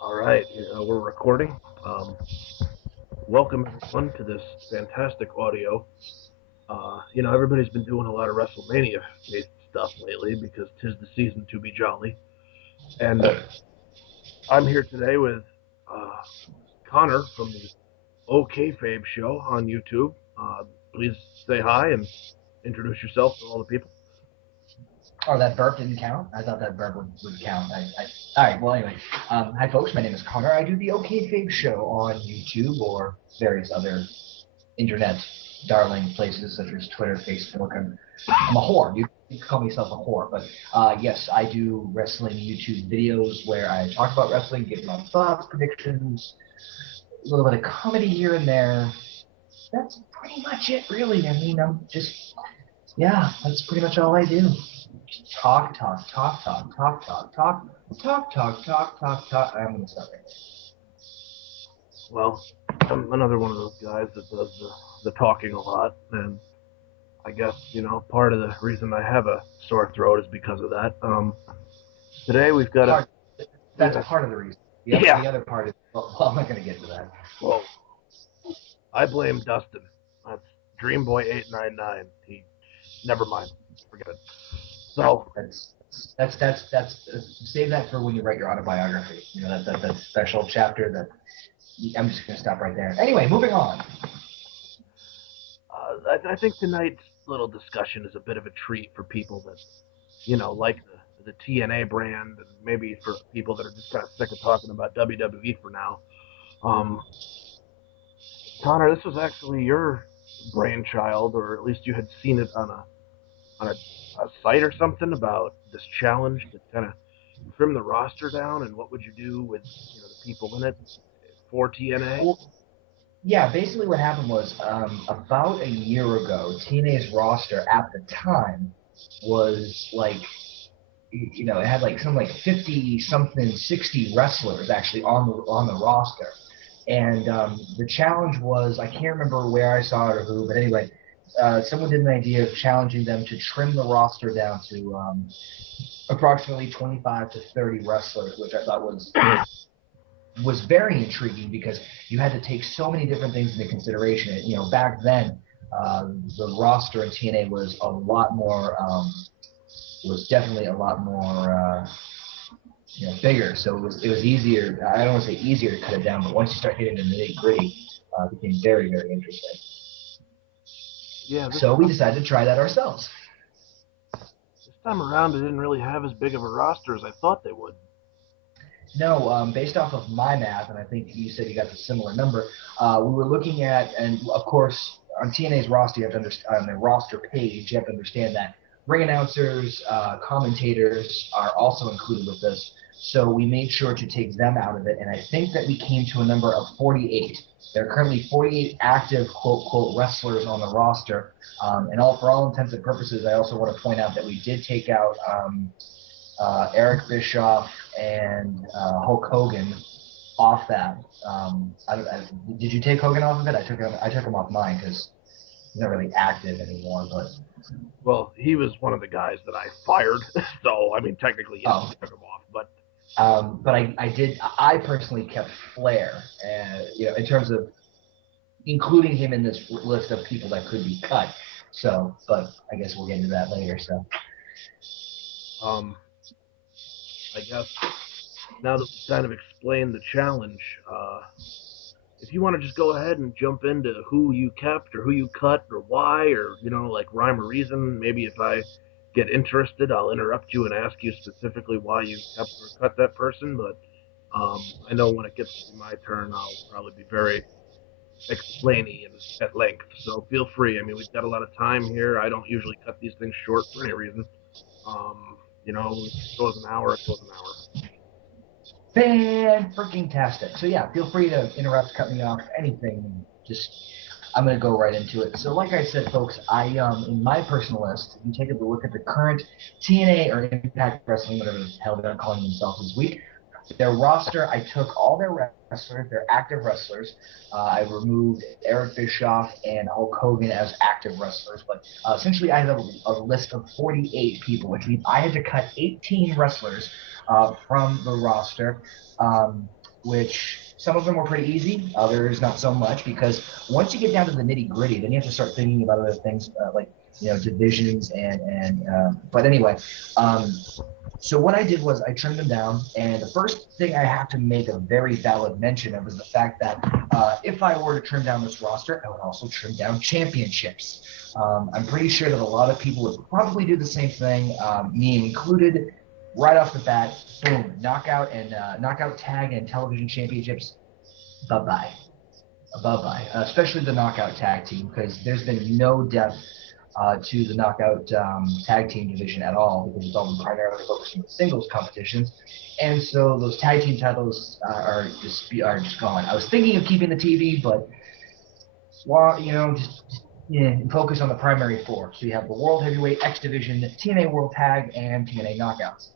All right, we're recording. Welcome everyone to this fantastic audio. Everybody's been doing a lot of WrestleMania-based stuff lately because 'tis the season to be jolly. And I'm here today with uh, Connor from the OKayFabe show on YouTube. Please say hi and introduce yourself to all the people. Oh, that burp didn't count? I thought that burp would count. All right, well, anyway. Hi, folks. My name is Connor. I do the OKayFabe show on YouTube or various other internet darling places such as Twitter, Facebook. I'm a whore. You can call myself a whore. But yes, I do wrestling YouTube videos where I talk about wrestling, give my thoughts, predictions, a little bit of comedy here and there. That's pretty much it, really. I mean, yeah, that's pretty much all I do. Talk, talk, talk, talk, talk, talk, talk, talk, talk, talk, talk, talk. I'm gonna stop right Well, I'm another one of those guys that does the talking a lot, and I guess part of the reason I have a sore throat is because of that. Today we've got there. a That's yeah, part of the reason. yeah. The other part is, well, I'm not gonna get to that. Well, I blame Dustin. That's Dreamboy899. He never mind. Forget it. So That's save that for when you write your autobiography. You know that special chapter that I'm just gonna stop right there. Anyway, moving on. I think tonight's little discussion is a bit of a treat for people that like the TNA brand, and maybe for people that are just kind of sick of talking about WWE for now. Um, Connor, this was actually your brainchild, or at least you had seen it on a site or something about this challenge to kind of trim the roster down, and what would you do with the people in it for TNA? Well, yeah, basically what happened was about a year ago, TNA's roster at the time was like it had like some like 50 something 60 wrestlers actually on the roster, and the challenge was, I can't remember where I saw it or who, but anyway, someone did an idea of challenging them to trim the roster down to approximately 25 to 30 wrestlers, which I thought was very intriguing because you had to take so many different things into consideration. Back then, the roster in TNA was a lot more was definitely a lot more bigger. So it was easier. I don't want to say easier to cut it down, but once you start hitting the nitty gritty, it became very, very interesting. Yeah, So we decided to try that ourselves. this time around, it didn't really have as big of a roster as I thought they would. No, based off of my math, and I think you said you got the similar number. We were looking at, and of course, on TNA's roster, you have to understand, on the roster page, you have to understand that ring announcers, commentators are also included with this. So we made sure to take them out of it, and I think that we came to a number of 48. There are currently 48 active quote quote wrestlers on the roster, and for all intents and purposes, I also want to point out that we did take out Eric Bischoff and Hulk Hogan off that. Did you take Hogan off of it? I took him off mine because he's not really active anymore. But Well, he was one of the guys that I fired, so I mean, technically, yes, oh, I took him off, but but I personally kept Flair, and in terms of including him in this list of people that could be cut. So, but I guess we'll get into that later. So. um, I guess now that we've kind of explained the challenge, if you want to just go ahead and jump into who you kept or who you cut or why, or like rhyme or reason. Maybe if I get interested, I'll interrupt you and ask you specifically why you kept or cut that person. But I know when it gets to be my turn, I'll probably be very explainy and at length. So feel free. I mean, we've got a lot of time here. I don't usually cut these things short for any reason. If it goes an hour, it goes an hour. Fan freaking tastic. So yeah, feel free to interrupt, cut me off, anything. Just I'm gonna go right into it. So like I said, folks, I in my personal list, if you take a look at the current TNA or Impact Wrestling, whatever the hell they're calling themselves this week, their roster, I took all their wrestlers, their active wrestlers. I removed Eric Bischoff and Hulk Hogan as active wrestlers, but essentially I have a list of 48 people, which means I had to cut 18 wrestlers from the roster. Um, which some of them were pretty easy, others not so much, because once you get down to the nitty gritty, then you have to start thinking about other things like divisions but anyway, so what I did was I trimmed them down, and the first thing I have to make a very valid mention of is the fact that if I were to trim down this roster, I would also trim down championships. I'm pretty sure that a lot of people would probably do the same thing, me included. Right off the bat, boom, knockout and knockout tag and television championships, bye-bye. Bye-bye, especially the knockout tag team, because there's been no depth to the knockout tag team division at all, because it's all been primarily focused on the singles competitions. And so those tag team titles are just gone. I was thinking of keeping the TV, but focus on the primary four. So you have the World Heavyweight, X Division, TNA World Tag, and TNA Knockouts.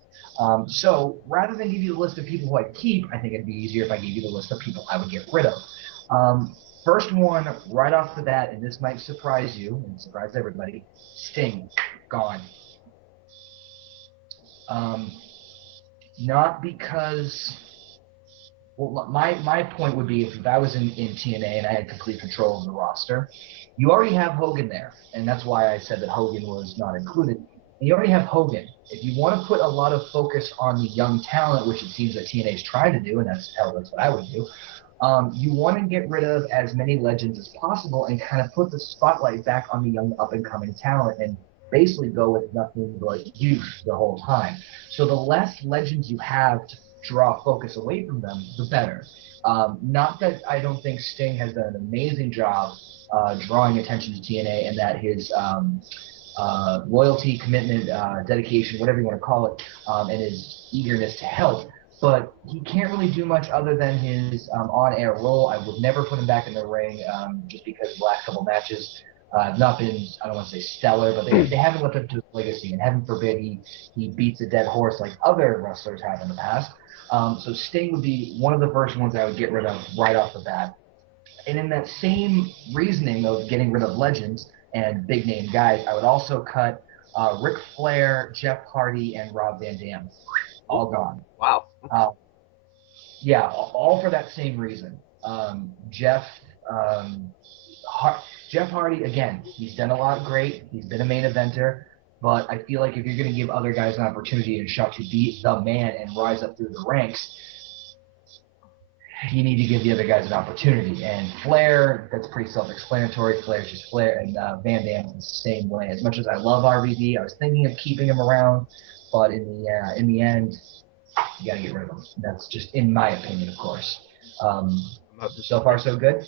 So rather than give you the list of people who I keep, I think it'd be easier if I gave you the list of people I would get rid of. First one, right off the bat, and this might surprise you and surprise everybody, Sting, gone. Not because, well, my point would be if I was in TNA and I had complete control of the roster, you already have Hogan there, and that's why I said that Hogan was not included. And you already have Hogan. If you want to put a lot of focus on the young talent, which it seems that TNA is trying to do, and that's what I would do, you want to get rid of as many legends as possible and kind of put the spotlight back on the young up-and-coming talent and basically go with nothing but youth the whole time. So the less legends you have to draw focus away from them, the better. Not that I don't think Sting has done an amazing job drawing attention to TNA and that his loyalty, commitment, dedication, whatever you want to call it, and his eagerness to help, but he can't really do much other than his on-air role. I would never put him back in the ring just because the last couple matches have not been, I don't want to say stellar, but they haven't lived up to his legacy, and heaven forbid he beats a dead horse like other wrestlers have in the past. So Sting would be one of the first ones I would get rid of right off the bat. And in that same reasoning of getting rid of legends and big name guys, I would also cut Ric Flair, Jeff Hardy, and Rob Van Dam. All gone. Wow. Yeah, all for that same reason. Jeff Hardy, again, he's done a lot great. He's been a main eventer. But I feel like if you're going to give other guys an opportunity and a shot to be the man and rise up through the ranks, you need to give the other guys an opportunity. And Flair, that's pretty self-explanatory. Flair's just Flair, and Van Dam is the same way. As much as I love RVD, I was thinking of keeping him around, but in the end, you got to get rid of him. That's just in my opinion, of course. So far, so good.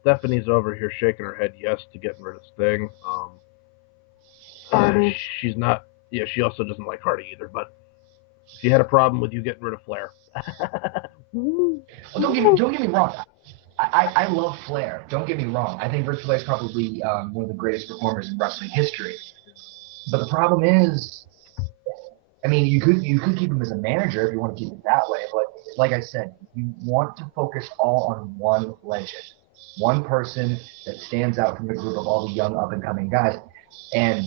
Stephanie's over here shaking her head yes to getting rid of Sting. She's not. Yeah, she also doesn't like Hardy either, but she had a problem with you getting rid of Flair. Well, don't get me wrong. I love Flair. Don't get me wrong. I think Ric Flair is probably one of the greatest performers in wrestling history. But the problem is, I mean, you could keep him as a manager if you want to keep it that way. But like I said, you want to focus all on one legend, one person that stands out from the group of all the young up and coming guys. And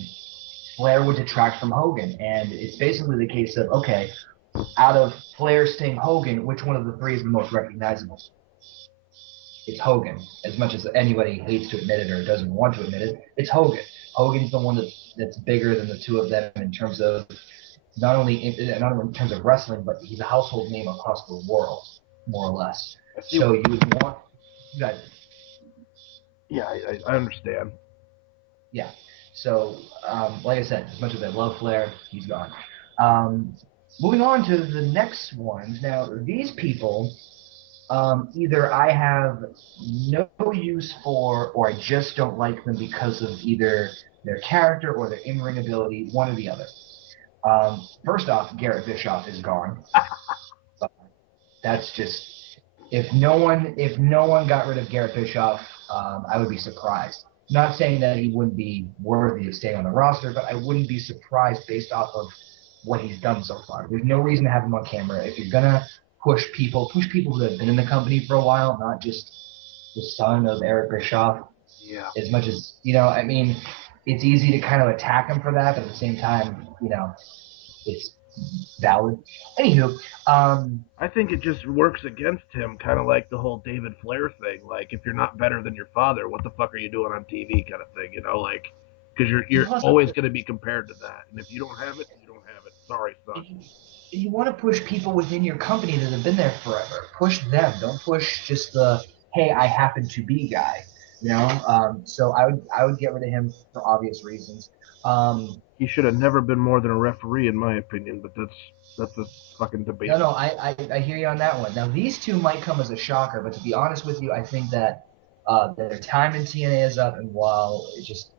Flair would detract from Hogan, and it's basically the case of, okay, out of Flair, Sting, Hogan, which one of the three is the most recognizable? It's Hogan. As much as anybody hates to admit it or doesn't want to admit it, it's Hogan. Hogan's the one that's bigger than the two of them in terms of not only in terms of wrestling, but he's a household name across the world, more or less. So you would want that. Yeah, I understand. Yeah. So, like I said, as much as I love Flair, he's gone. Moving on to the next ones. Now, these people, either I have no use for, or I just don't like them because of either their character or their in-ring ability, one or the other. First off, Garrett Bischoff is gone. That's just, if no one got rid of Garrett Bischoff, I would be surprised. Not saying that he wouldn't be worthy of staying on the roster, but I wouldn't be surprised based off of what he's done so far. There's no reason to have him on camera. If you're gonna push people who have been in the company for a while, not just the son of Eric Bischoff. Yeah. As much as, I mean, it's easy to kind of attack him for that, but at the same time, it's Valid. Anywho, I think it just works against him, kind of like the whole David Flair thing. Like, if you're not better than your father, what the fuck are you doing on TV, kind of thing. Like, because you're plus, always going to be compared to that, and if you don't have it, you don't have it. Sorry, son. you want to push people within your company that have been there forever. Push them. Don't push just the hey, I happen to be guy. So I would get rid of him for obvious reasons. He should have never been more than a referee, in my opinion. But that's a fucking No, debatable. I hear you on that one. Now these two might come as a shocker, but to be honest with you, I think that their time in TNA is up, and while it just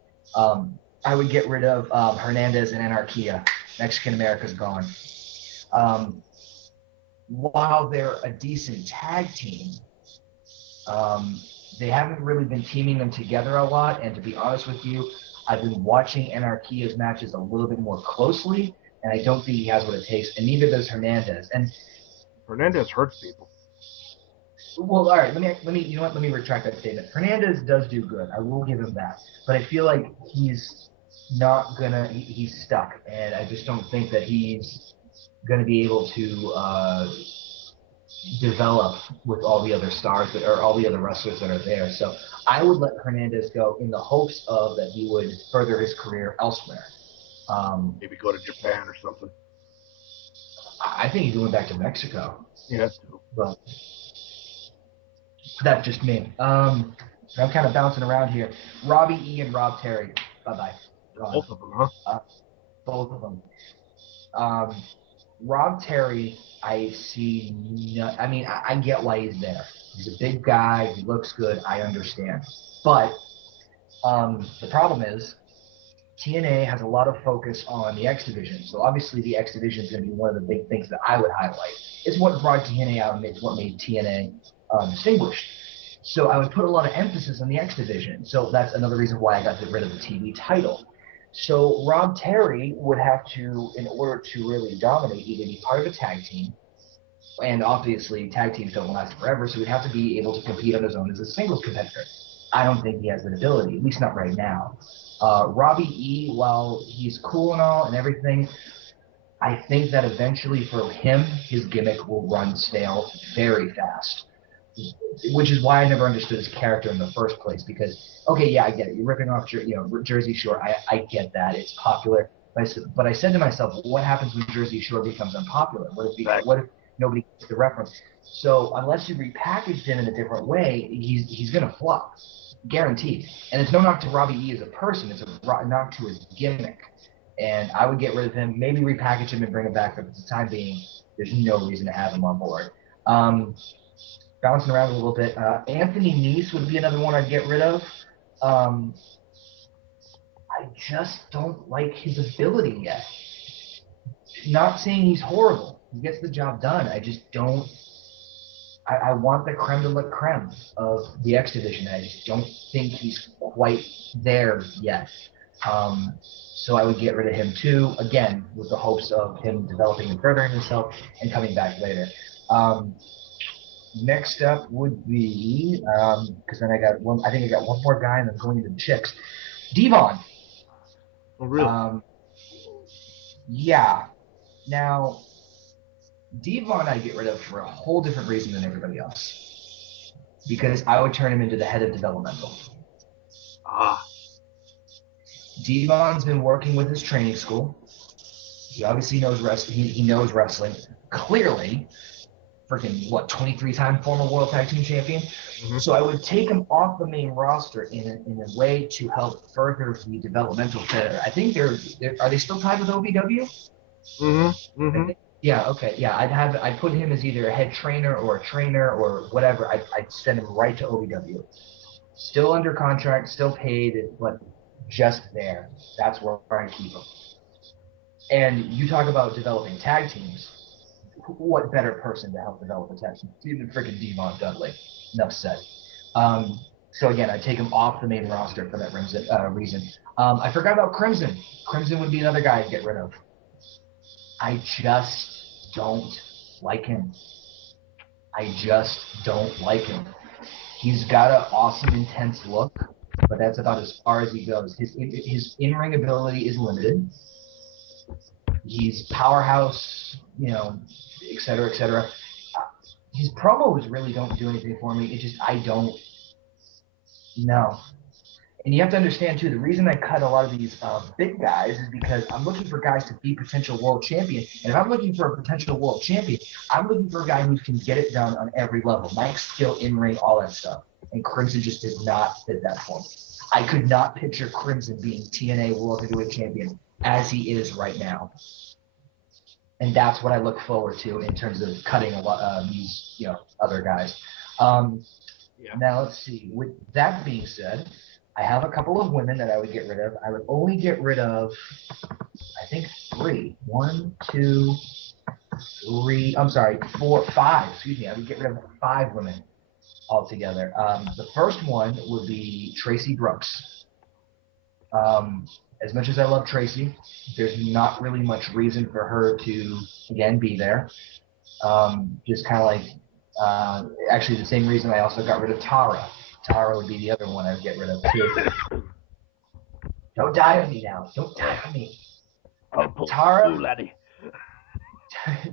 I would get rid of Hernandez and Anarquia. Mexican America's gone. Um, while they're a decent tag team, um, they haven't really been teaming them together a lot. And to be honest with you, I've been watching Anarquia's matches a little bit more closely, and I don't think he has what it takes, and neither does Hernandez. And Hernandez hurts people. well, all right, you know what? Let me retract that statement. Hernandez does do good. I will give him that, but I feel like he's not gonna. He's stuck, and I just don't think that he's gonna be able to develop with all the other stars or all the other wrestlers that are there. So I would let Hernandez go in the hopes of that he would further his career elsewhere. Um, Maybe go to Japan or something. I think he's going back to Mexico, Yeah, too. but that's just me. I'm kind of bouncing around here. Robbie E and Rob Terry, bye bye, gone. Both of them, huh? Uh, both of them. Um, Rob Terry, I see. No, I mean, I get why he's there. He's a big guy. He looks good. I understand. But the problem is TNA has a lot of focus on the X division. So obviously the X division is going to be one of the big things that I would highlight. It's what brought TNA out and it's what made TNA distinguished. So I would put a lot of emphasis on the X division. So that's another reason why I got rid of the TV title. So Rob Terry would have to, in order to really dominate, either be part of a tag team, and obviously tag teams don't last forever, so he'd have to be able to compete on his own as a singles competitor. I don't think he has that ability, at least not right now. Robbie E, while he's cool and all and everything, I think that eventually for him, his gimmick will run stale very fast. Which is why I never understood his character in the first place. Because okay, yeah, I get it. You're ripping off, Jersey Shore. I get that. It's popular. But I said to myself, what happens when Jersey Shore becomes unpopular? Exactly. What if nobody gets the reference? So unless you repackaged him in a different way, he's gonna flop, guaranteed. And it's no knock to Robbie E as a person. It's a knock to his gimmick. And I would get rid of him, maybe repackage him and bring him back. But for the time being, there's no reason to have him on board. Bouncing around a little bit. Anthony Nese would be another one I'd get rid of. Um, I just don't like his ability yet. Not saying he's horrible. He gets the job done. I just don't. I want the creme de la creme of the X division. I just don't think he's quite there yet. So I would get rid of him too, again, with the hopes of him developing and furthering himself and coming back later. Next up would be because then I got one. I think I got one more guy, and then going into the chicks. Devon. Oh, really? Yeah. Now Devon I get rid of for a whole different reason than everybody else, because I would turn him into the head of developmental. Ah, Devon's been working with his training school. He obviously knows wrestling. He knows wrestling clearly. Freaking what, 23-time former World Tag Team Champion. mm-hmm. So I would take him off the main roster in a way to help further the developmental fair. I think they're are they still tied with OVW? Mm-hmm. Mm-hmm. Yeah, okay, yeah. I'd put him as either a head trainer or a trainer or whatever. I'd send him right to OVW. Still under contract, still paid, but just there. That's where I keep him. And you talk about developing tag teams. What better person to help develop a tag team? Even freaking Devon Dudley. Enough said. So again, I take him off the main roster for that reason. I forgot about Crimson. Crimson would be another guy I'd get rid of. I just don't like him. I just don't like him. He's got an awesome, intense look, but that's about as far as he goes. His in-ring ability is limited. He's powerhouse, et cetera, et cetera. His promos really don't do anything for me. It just, I don't know. And you have to understand, too, the reason I cut a lot of these big guys is because I'm looking for guys to be potential world champion. And if I'm looking for a potential world champion, I'm looking for a guy who can get it done on every level. Mic, skill, in-ring, all that stuff. And Crimson just did not fit that for me. I could not picture Crimson being TNA World Heavyweight Champion as he is right now. And that's what I look forward to in terms of cutting a lot these, other guys. Now, let's see. With that being said, I have a couple of women that I would get rid of. I would only get rid of, I think, 3. 1, 2, 3. I'm sorry, 4, 5. Excuse me. I would get rid of 5 women altogether. The first one would be Tracy Brooks. As much as I love Tracy, there's not really much reason for her to, again, be there. Just kind of like, actually the same reason I also got rid of Tara. Tara would be the other one I would get rid of, too. Don't die on me now. Don't die on me.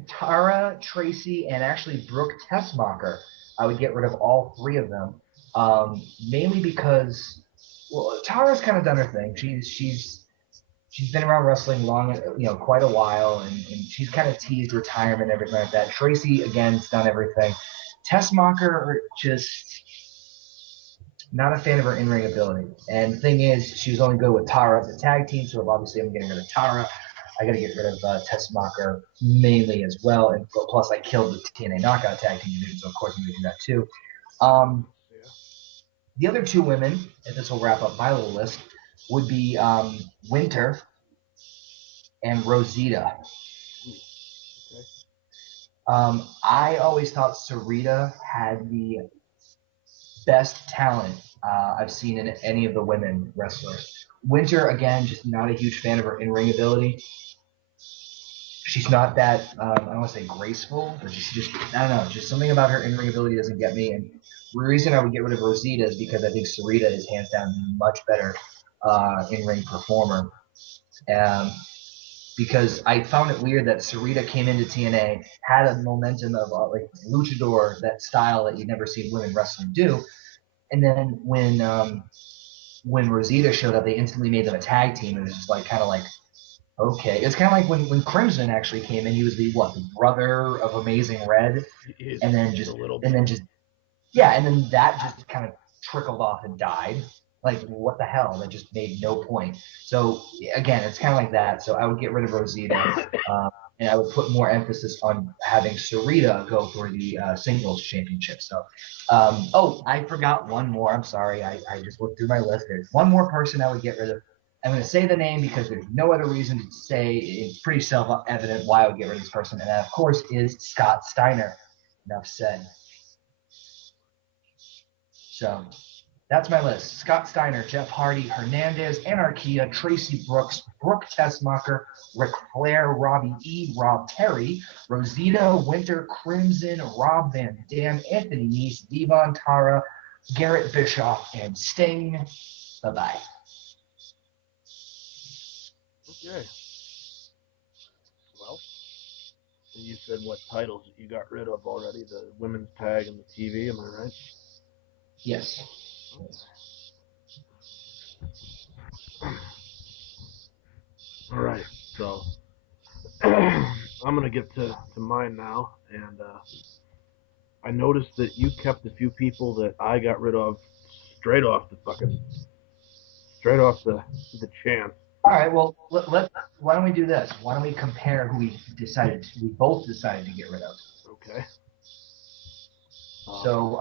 Tara, Tracy, and actually Brooke Tessmacher, I would get rid of all 3 of them. Mainly because, well, Tara's kind of done her thing. She's been around wrestling long, quite a while, and she's kind of teased retirement and everything like that. Tracy, again, has done everything. Tessmacher, just not a fan of her in-ring ability. And the thing is, she was only good with Tara as a tag team, so obviously I'm getting rid of Tara. I got to get rid of Tessmacher mainly as well, and plus I killed the TNA Knockout tag team division, so of course I'm going to do that too. The other 2 women, and this will wrap up my little list, would be Winter and Rosita. I always thought Sarita had the best talent I've seen in any of the women wrestlers. Winter, again, just not a huge fan of her in-ring ability. She's not that, I don't want to say graceful, but she's just, I don't know, just something about her in-ring ability doesn't get me. And the reason I would get rid of Rosita is because I think Sarita is hands down much better in-ring performer. Because I found it weird that Sarita came into TNA, had a momentum of like luchador, that style that you'd never seen women wrestling do. And then when Rosita showed up, they instantly made them a tag team. It was just like kind of like, okay. It's kind of like when Crimson actually came in. He was the brother of Amazing Red, and then that just kind of trickled off and died. Like, what the hell? That just made no point. So again, it's kind of like that. So I would get rid of Rosita, and I would put more emphasis on having Sarita go for the singles championship. So, I forgot one more. I'm sorry. I just looked through my list. There's one more person I would get rid of. I'm going to say the name because there's no other reason to say. It's pretty self-evident why I would get rid of this person, and that, of course, is Scott Steiner. Enough said. So that's my list. Scott Steiner, Jeff Hardy, Hernandez, Anarchia, Tracy Brooks, Brooke Tessmacher, Ric Flair, Robbie E., Rob Terry, Rosita, Winter, Crimson, Rob Van Dam, Anthony Nese, Devon Tara, Garrett Bischoff, and Sting. Bye-bye. Okay. Well, you said what titles you got rid of already, the women's tag and the TV, am I right? Yes. All right, so I'm going to get to mine now, and I noticed that you kept a few people that I got rid of straight off the chance. All right, well, why don't we do this? Why don't we compare who we both decided to get rid of? Okay. So,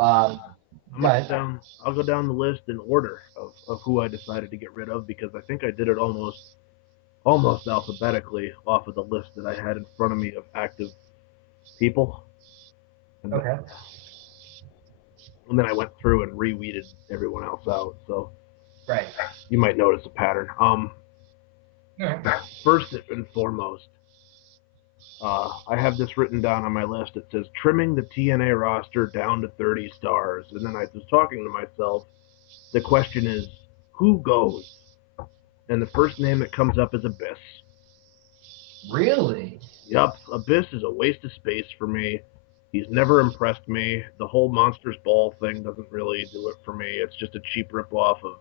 I'll go down the list in order of who I decided to get rid of, because I think I did it almost alphabetically off of the list that I had in front of me of active people. And okay. And then I went through and re-weeded everyone else out. So right. You might notice a pattern. Right. First and foremost, I have this written down on my list. It says trimming the TNA roster down to 30 stars. And then I was talking to myself. The question is, who goes? And the first name that comes up is Abyss. Really? Yup, Abyss is a waste of space for me. He's never impressed me. The whole Monsters Ball thing doesn't really do it for me. It's just a cheap ripoff of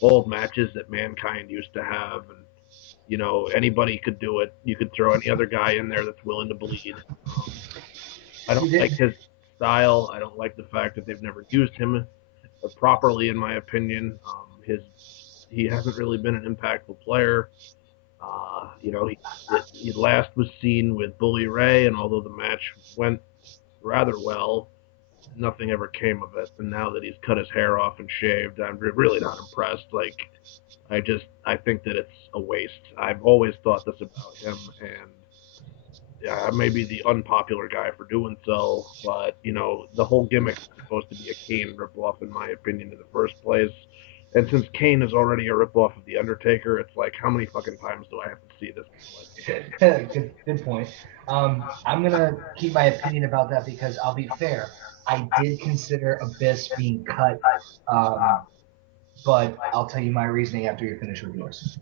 old matches that Mankind used to have, and anybody could do it. You could throw any other guy in there that's willing to bleed. I don't See, th- like his style. I don't like the fact that they've never used him properly, in my opinion. His He hasn't really been an impactful player. He last was seen with Bully Ray, and although the match went rather well, nothing ever came of it. And now that he's cut his hair off and shaved, I'm really not impressed. Like, I think that it's a waste. I've always thought this about him, and yeah, I may be the unpopular guy for doing so, but the whole gimmick was supposed to be a Kane ripoff, in my opinion, in the first place. And since Kane is already a ripoff of the Undertaker, it's like, how many fucking times do I have to see this bootleg? good point. I'm gonna keep my opinion about that because I'll be fair. I did consider Abyss being cut, um, but I'll tell you my reasoning after you're finished with yours.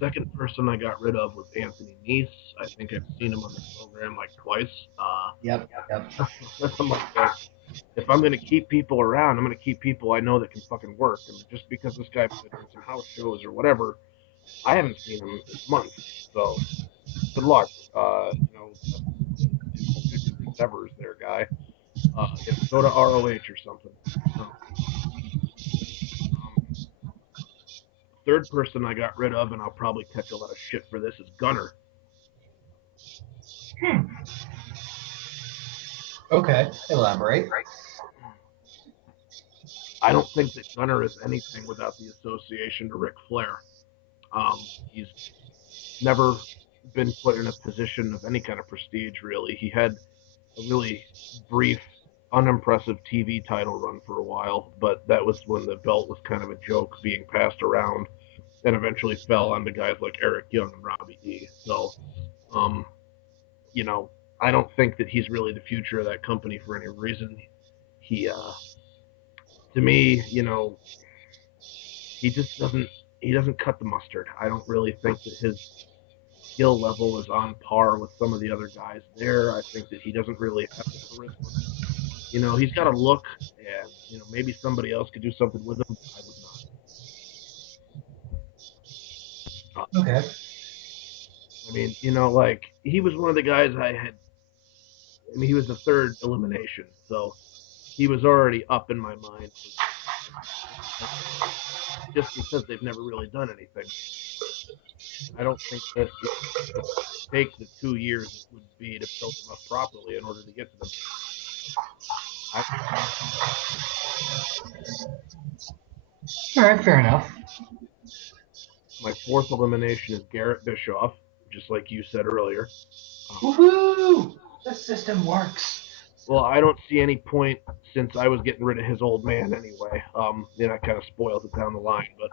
Second person I got rid of was Anthony Nese. I think I've seen him on the program like twice. Yep, yep. I'm like, well, if I'm gonna keep people around, I'm gonna keep people I know that can fucking work. And just because this guy might have done some house shows or whatever, I haven't seen him in months. So good luck. Best in your endeavors there, guy. Go to ROH or something. No. Um, Third person I got rid of, and I'll probably catch a lot of shit for this, is Gunner. Hmm. Okay, elaborate. I don't think that Gunner is anything without the association to Ric Flair. He's never been put in a position of any kind of prestige, really. He had a really brief, unimpressive TV title run for a while, but that was when the belt was kind of a joke being passed around, and eventually fell onto guys like Eric Young and Robbie E. So, um, you know, I don't think that he's really the future of that company for any reason. He, to me, he just doesn't cut the mustard. I don't really think that his skill level is on par with some of the other guys there. I think that he doesn't really have the charisma. He's got a look, and maybe somebody else could do something with him. I would not. Okay. I mean, like, he was one of the guys I had. I mean, he was the third elimination, so he was already up in my mind for just because they've never really done anything. I don't think that it would take the 2 years it would be to build them up properly in order to get to the main. I, All right, fair enough. my fourth elimination is Garrett Bischoff, just like you said earlier. Um, Woohoo! The system works. well, I don't see any point since I was getting rid of his old man anyway. That kind of spoils it down the line, but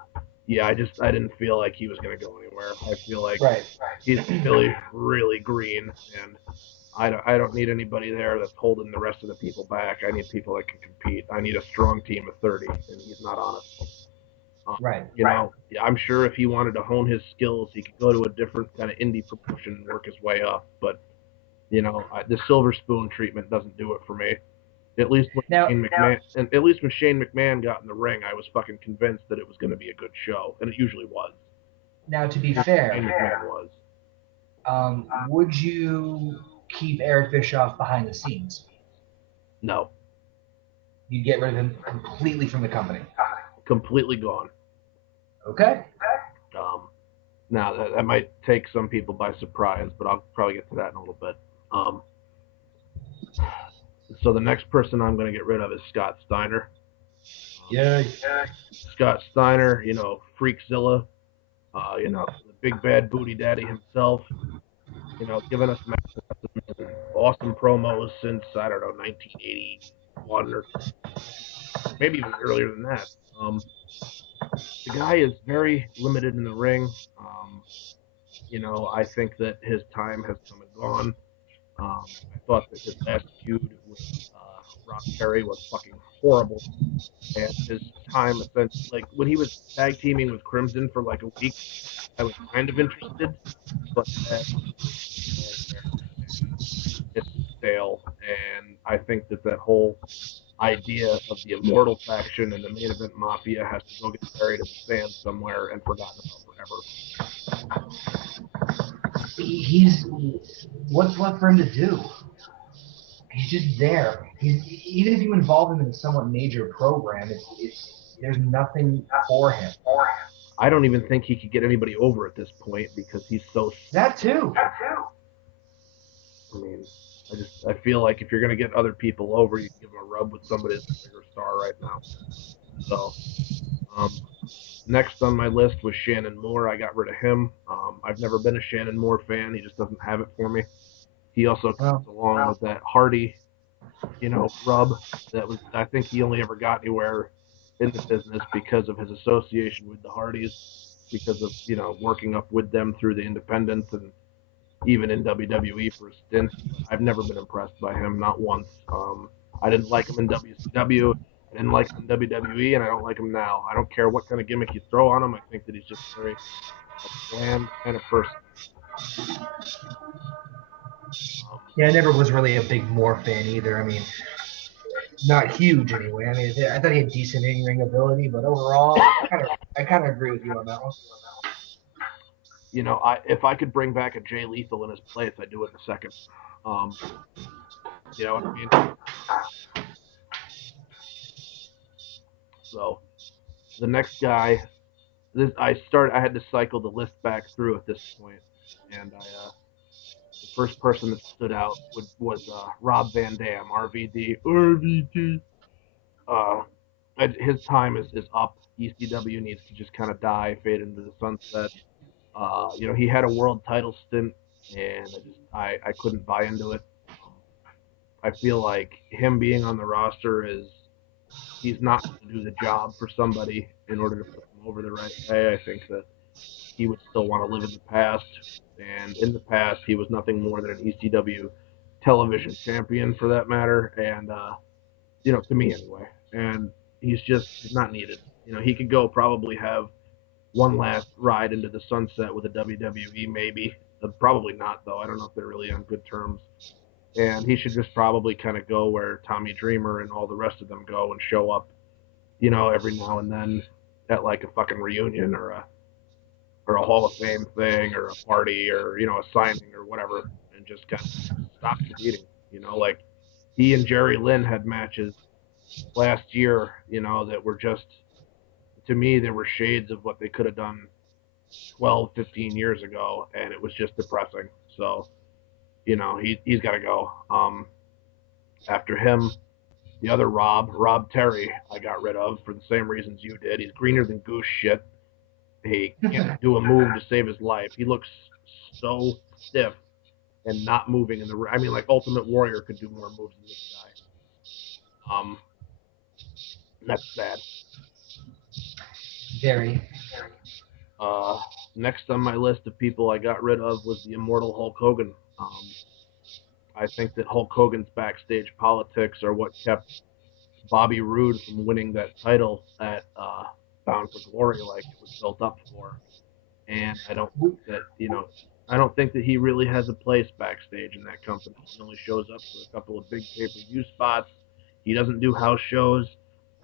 yeah, I didn't feel like he was going to go anywhere. I feel like Right. he's really really green, and I don't need anybody there that's holding the rest of the people back. I need people that can compete. I need a strong team of 30, and he's not on it. Right. I'm sure if he wanted to hone his skills, he could go to a different kind of indie promotion and work his way up. But the silver spoon treatment doesn't do it for me. At least when Now, Shane McMahon, and at least when Shane McMahon got in the ring, I was fucking convinced that it was going to be a good show, and it usually was. to be Shane fair, McMahon was. would you keep Eric Bischoff behind the scenes? No, You get rid of him completely from the company. completely gone. Okay. Um, Now that might take some people by surprise, but I'll probably get to that in a little bit. Um, so the next person I'm going to get rid of is Scott Steiner. Yeah. Scott Steiner, Freakzilla, the big bad booty daddy himself, giving us awesome promos since, I don't know, 1981 or maybe even earlier than that. The guy is very limited in the ring. I think that his time has come and gone. I thought that his last feud with Rob Terry was fucking horrible, and his time essentially, like when he was tag teaming with Crimson for like a week, I was kind of interested, but then he was nowhere, and it's stale. And I think that that whole idea of the Immortal faction and the main event mafia has to go get buried in the sand somewhere and forgotten about forever. He's what's left for him to do? He's just there. Even if you involve him in a somewhat major program, it's there's nothing for him. I don't even think he could get anybody over at this point because he's so. That too. I mean, I feel like if you're gonna get other people over, you can give them a rub with somebody that's a bigger star right now. So, um, next on my list was Shannon Moore. I got rid of him. I've never been a Shannon Moore fan. He just doesn't have it for me. He also comes Well, along with that Hardy, rub. That was, I think he only ever got anywhere in the business because of his association with the Hardys, because of working up with them through the independents and even in WWE for a stint. But I've never been impressed by him, not once. I didn't like him in WCW. I didn't like him in WWE, and I don't like him now. I don't care what kind of gimmick you throw on him. I think that he's just very a bland kind of person. Um, yeah, I never was really a big Moore fan either. I mean, not huge anyway. I mean, I thought he had decent in-ring ability, but overall, I kind of agree with you on that one. if I could bring back a Jay Lethal in his place, I'd do it in a second. Um, you know what I mean? So the next guy, I had to cycle the list back through at this point, and the first person that stood out was Rob Van Dam, RVD. RVD. Uh, his time is up. ECW needs to just kind of die, fade into the sunset. He had a world title stint, and I couldn't buy into it. I feel like him being on the roster is he's not going to do the job for somebody in order to put them over the right way. I think that he would still want to live in the past, and in the past he was nothing more than an ECW television champion for that matter, and to me anyway. And he's not needed. He could go probably have one last ride into the sunset with a WWE maybe. Probably not though. I don't know if they're really on good terms. And he should just probably kind of go where Tommy Dreamer and all the rest of them go and show up, every now and then at like a fucking reunion or a Hall of Fame thing or a party or a signing or whatever, and just kind of stop the beating. Like he and Jerry Lynn had matches last year, that were just, to me, there were shades of what they could have done 12, 15 years ago, and it was just depressing. So, he's got to go. After him, the other Rob Terry, I got rid of for the same reasons you did. He's greener than goose shit. He can't do a move to save his life. He looks so stiff and not moving in the. I mean, like Ultimate Warrior could do more moves than this guy. That's sad. Very. Uh, Next on my list of people I got rid of was the immortal Hulk Hogan. I think that Hulk Hogan's backstage politics are what kept Bobby Roode from winning that title at Bound for Glory like it was built up for. And I don't think that he really has a place backstage in that company. He only shows up for a couple of big pay-per-view spots. He doesn't do house shows,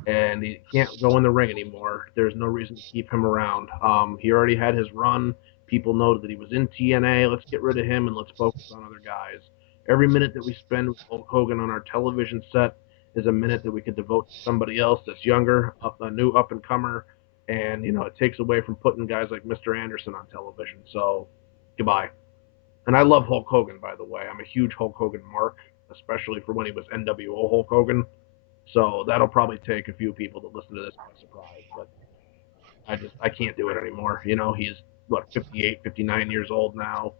and he can't go in the ring anymore. There's no reason to keep him around. He already had his run. People know that he was in TNA. Let's get rid of him and let's focus on other guys. Every minute that we spend with Hulk Hogan on our television set is a minute that we could devote to somebody else that's younger, a new up and comer, and it takes away from putting guys like Mr. Anderson on television. So goodbye. And I love Hulk Hogan, by the way. I'm a huge Hulk Hogan mark, especially for when he was NWO Hulk Hogan. So that'll probably take a few people that listen to this by surprise, but I can't do it anymore. He's what 58, 59 years old now.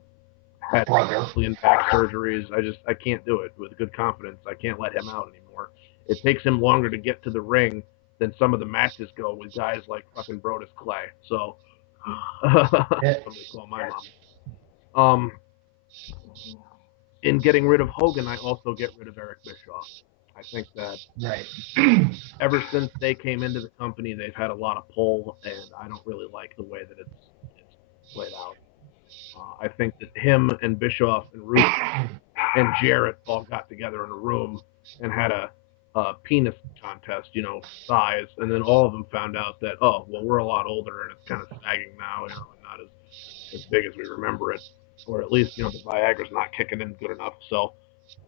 Had Brother. a million back surgeries. I can't do it with good confidence. I can't let him out anymore. It takes him longer to get to the ring than some of the matches go with guys like fucking Brodus Clay. So somebody call my mom. In getting rid of Hogan, I also get rid of Eric Bischoff. I think that Right. ever since they came into the company, they've had a lot of pull, and I don't really like the way that it's played out. I think that him and Bischoff and Ruth and Jarrett all got together in a room and had a penis contest, size, and then all of them found out that, oh, well, we're a lot older and it's kind of sagging now, and not as big as we remember it, or at least the Viagra's not kicking in good enough. So,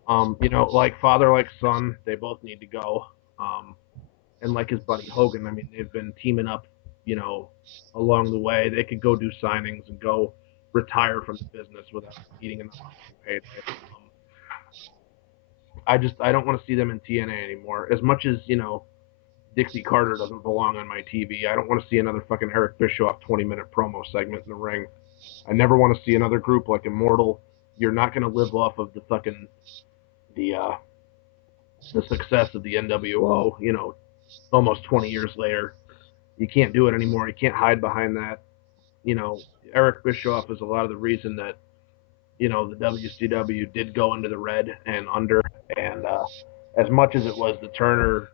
like father, like son, they both need to go. Um, and like his buddy Hogan, I mean, they've been teaming up, you know, along the way. They could go do signings and go retire from the business without eating another payday. I don't want to see them in TNA anymore. As much as Dixie Carter doesn't belong on my TV, I don't want to see another fucking Eric Bischoff 20-minute promo segment in the ring. I never want to see another group like Immortal. You're not going to live off of the fucking the uh, the success of the NWO. Almost 20 years later, you can't do it anymore. You can't hide behind that. Eric Bischoff is a lot of the reason that the WCW did go into the red and under. And as much as it was the Turner,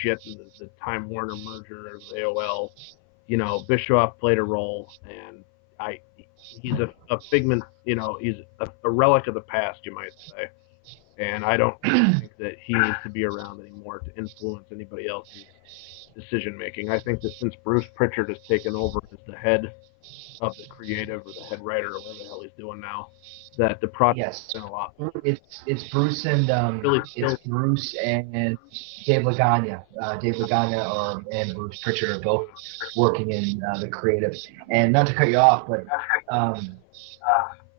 shit and the Time Warner merger of AOL, Bischoff played a role, and I he's a figment, he's a relic of the past, you might say. And I don't really think that he needs to be around anymore to influence anybody else's decision making. I think that since Bruce Pritchard has taken over as the head of the creative or the head writer or whatever the hell he's doing now, that the project Yes. has been a lot It's Bruce and really it's still. Bruce and Dave Lagana. Dave Lagana and Bruce Pritchard are both working in the creative. And not to cut you off, but um,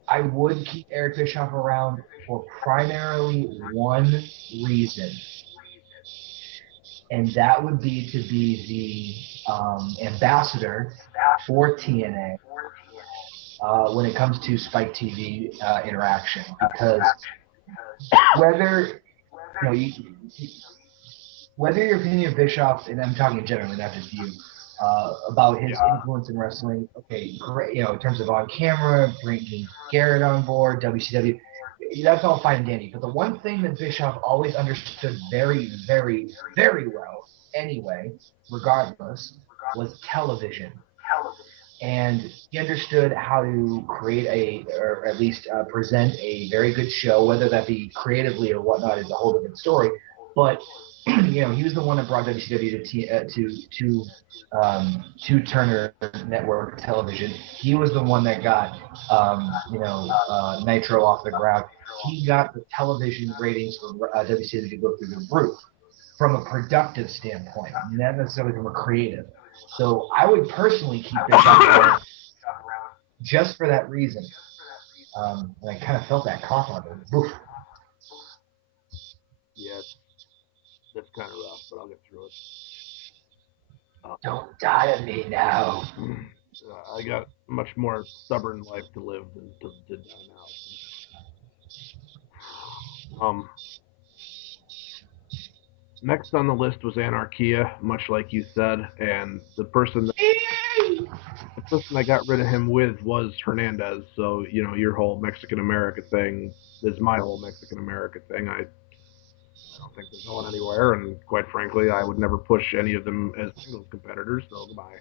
I would keep Eric Bischoff around for primarily one reason, and that would be to be the ambassador for TNA when it comes to Spike TV interaction. Because whether you know, whether your opinion of Bischoff, and I'm talking generally, not just you, about his influence in wrestling, okay, great, in terms of on camera, bringing Garrett on board, WCW, that's all fine and dandy. But the one thing that Bischoff always understood very, very, very well, anyway, regardless, was television. And he understood how to create or at least present a very good show, whether that be creatively or whatnot is a whole different story. But he was the one that brought WCW to Turner Network Television. He was the one that got Nitro off the ground. He got the television ratings for WCW to go through the roof from a productive standpoint, not necessarily from a creative. So I would personally keep Bischoff around just for that reason. And I kind of felt that cough on it. Oof. Yeah, that's kind of rough, but I'll get through it. Don't die on me now. I got a much more stubborn life to live than to die now. Next on the list was Anarchia, much like you said, and the person I got rid of him with was Hernandez. So your whole Mexican America thing is my whole Mexican America thing. I don't think they're going anywhere, and quite frankly, I would never push any of them as singles competitors. So goodbye.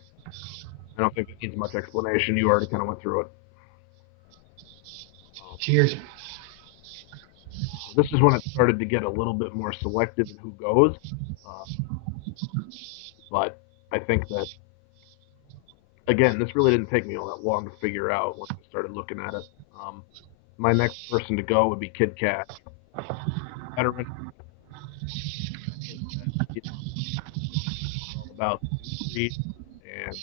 I don't think it needs much explanation. You already kind of went through it. Cheers. This is when it started to get a little bit more selective in who goes. Uh, but I think that, again, this really didn't take me all that long to figure out once I started looking at it. My next person to go would be Kid Cash, veteran. I think that it's all about the new breed, and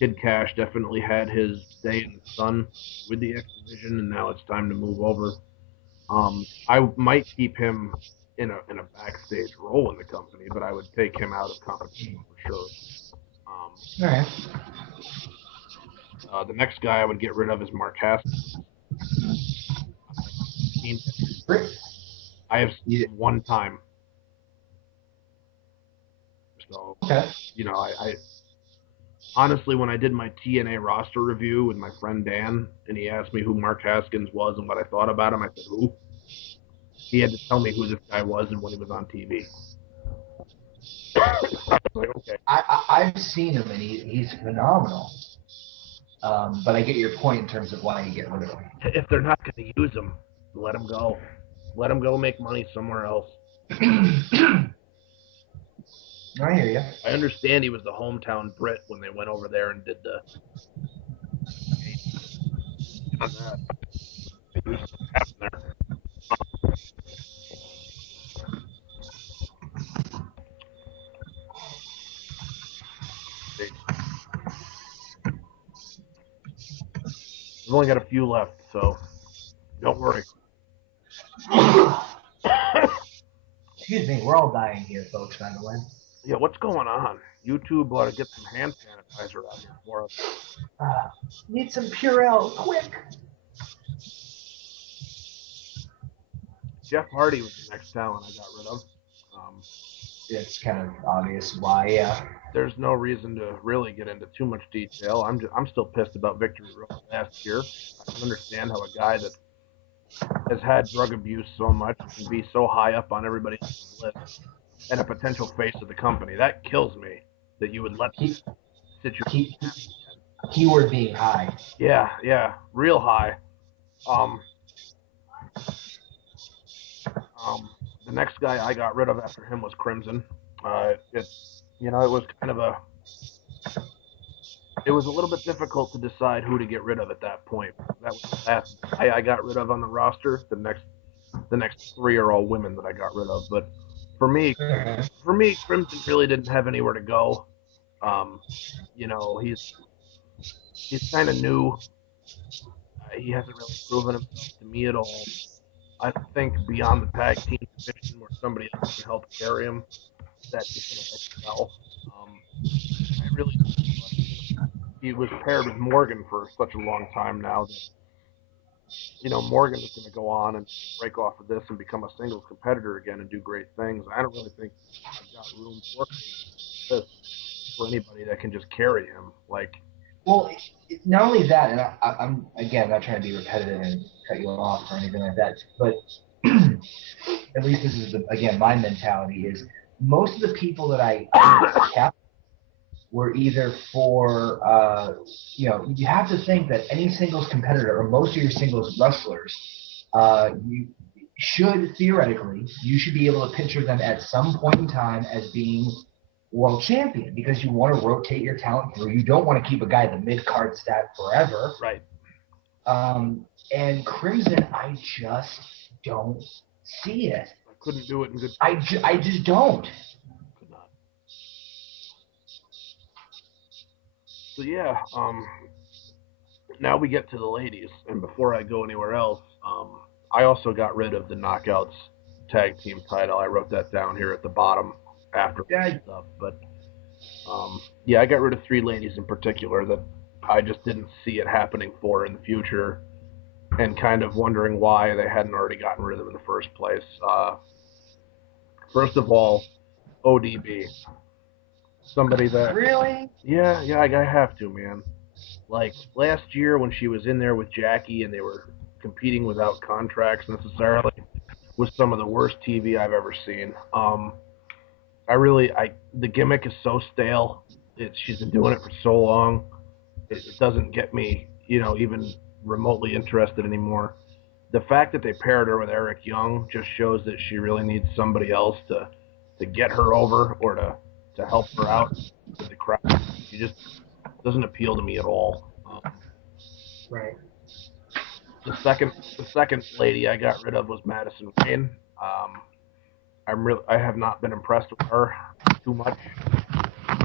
Kid Cash definitely had his day in the sun with the X Division, and now it's time to move over. I might keep him in a backstage role in the company, but I would take him out of competition for sure. Um, All right. the next guy I would get rid of is Mark Haskins. I have seen him one time, so Okay. I honestly, when I did my TNA roster review with my friend Dan, and he asked me who Mark Haskins was and what I thought about him, I said who, He had to tell me who this guy was and when he was on TV. I was like, okay. I've seen him, and he's phenomenal. But I get your point in terms of why you get rid of him. If they're not going to use him, let him go. Let him go make money somewhere else. I hear you. I understand he was the hometown Brit when they went over there and did the. Beyond that, they used what happened there. We've only got a few left, so don't worry. Excuse me, we're all dying here, folks, by the way. Yeah, what's going on? YouTube ought to get some hand sanitizer out here for us. Need some Purell, quick! Jeff Hardy was the next talent I got rid of. It's kind of obvious why, yeah. There's no reason to really get into too much detail. I'm still pissed about Victory Road last year. I can understand how a guy that has had drug abuse so much and be so high up on everybody else's list and a potential face of the company. That kills me that you would let this situation happen. Keyword being high. Yeah, real high. The next guy I got rid of after him was Crimson. It was kind of it was a little bit difficult to decide who to get rid of at that point. That was the last guy I got rid of on the roster. The next three are all women that I got rid of. But for me, Crimson really didn't have anywhere to go. He's kind of new. He hasn't really proven himself to me at all. I think beyond the tag team division where somebody else can help carry him, that he's going to excel. I really he was paired with Morgan for such a long time now that Morgan is going to go on and break off of this and become a singles competitor again and do great things. I don't really think I've got room for this for anybody that can just carry him. Well, not only that, and I'm again not trying to be repetitive and cut you off or anything like that, but at least this is again my mentality is most of the people that I kept were either for you have to think that any singles competitor or most of your singles wrestlers, you should theoretically you should be able to picture them at some point in time as being world champion because you want to rotate your talent through. You don't want to keep a guy at the mid card stat forever. Right. And Crimson, I just don't see it. I couldn't do it in good. I just don't. Could not. So yeah, now we get to the ladies, and before I go anywhere else, I also got rid of the Knockouts tag team title. I wrote that down here at the bottom after stuff, but I got rid of three ladies in particular that I just didn't see it happening for in the future, and kind of wondering why they hadn't already gotten rid of them in the first place. First of all, ODB, somebody that really, yeah, I have to, man. Like last year when she was in there with Jackie and they were competing without contracts necessarily was some of the worst TV I've ever seen. The gimmick is so stale. She's been doing it for so long. It doesn't get me, even remotely interested anymore. The fact that they paired her with Eric Young just shows that she really needs somebody else to get her over or to help her out with the crowd. She just doesn't appeal to me at all. right. The second lady I got rid of was Madison Rayne. I have not been impressed with her too much. I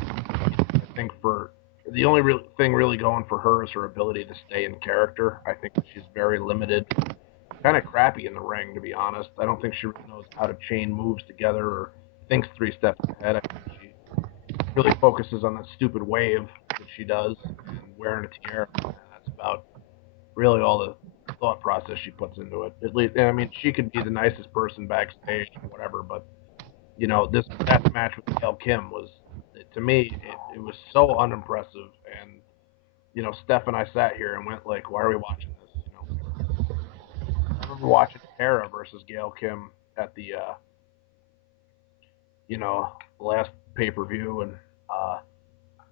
think for the only real thing really going for her is her ability to stay in character. I think she's very limited, kind of crappy in the ring, to be honest. I don't think she really knows how to chain moves together or thinks 3 steps ahead. I think she really focuses on that stupid wave that she does and wearing a tiara, and that's about really all the thought process she puts into it. At least, I mean, she could be the nicest person backstage or whatever, but this death match with Gail Kim was, to me, it was so unimpressive. And Steph and I sat here and went like, why are we watching this? remember watching Tara versus Gail Kim at the you know last pay per view, and uh,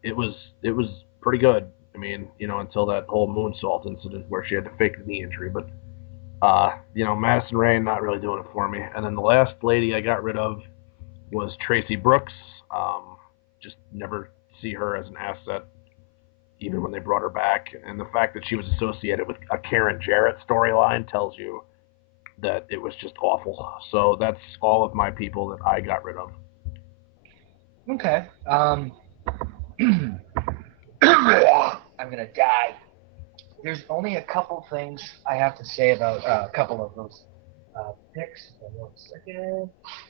it was it was pretty good. I mean, until that whole moonsault incident where she had to fake the knee injury, but Madison Rayne not really doing it for me. And then the last lady I got rid of was Tracy Brooks. Just never see her as an asset, even when they brought her back. And the fact that she was associated with a Karen Jarrett storyline tells you that it was just awful. So that's all of my people that I got rid of. Okay. I'm gonna die. There's only a couple things I have to say about a couple of those picks. One second.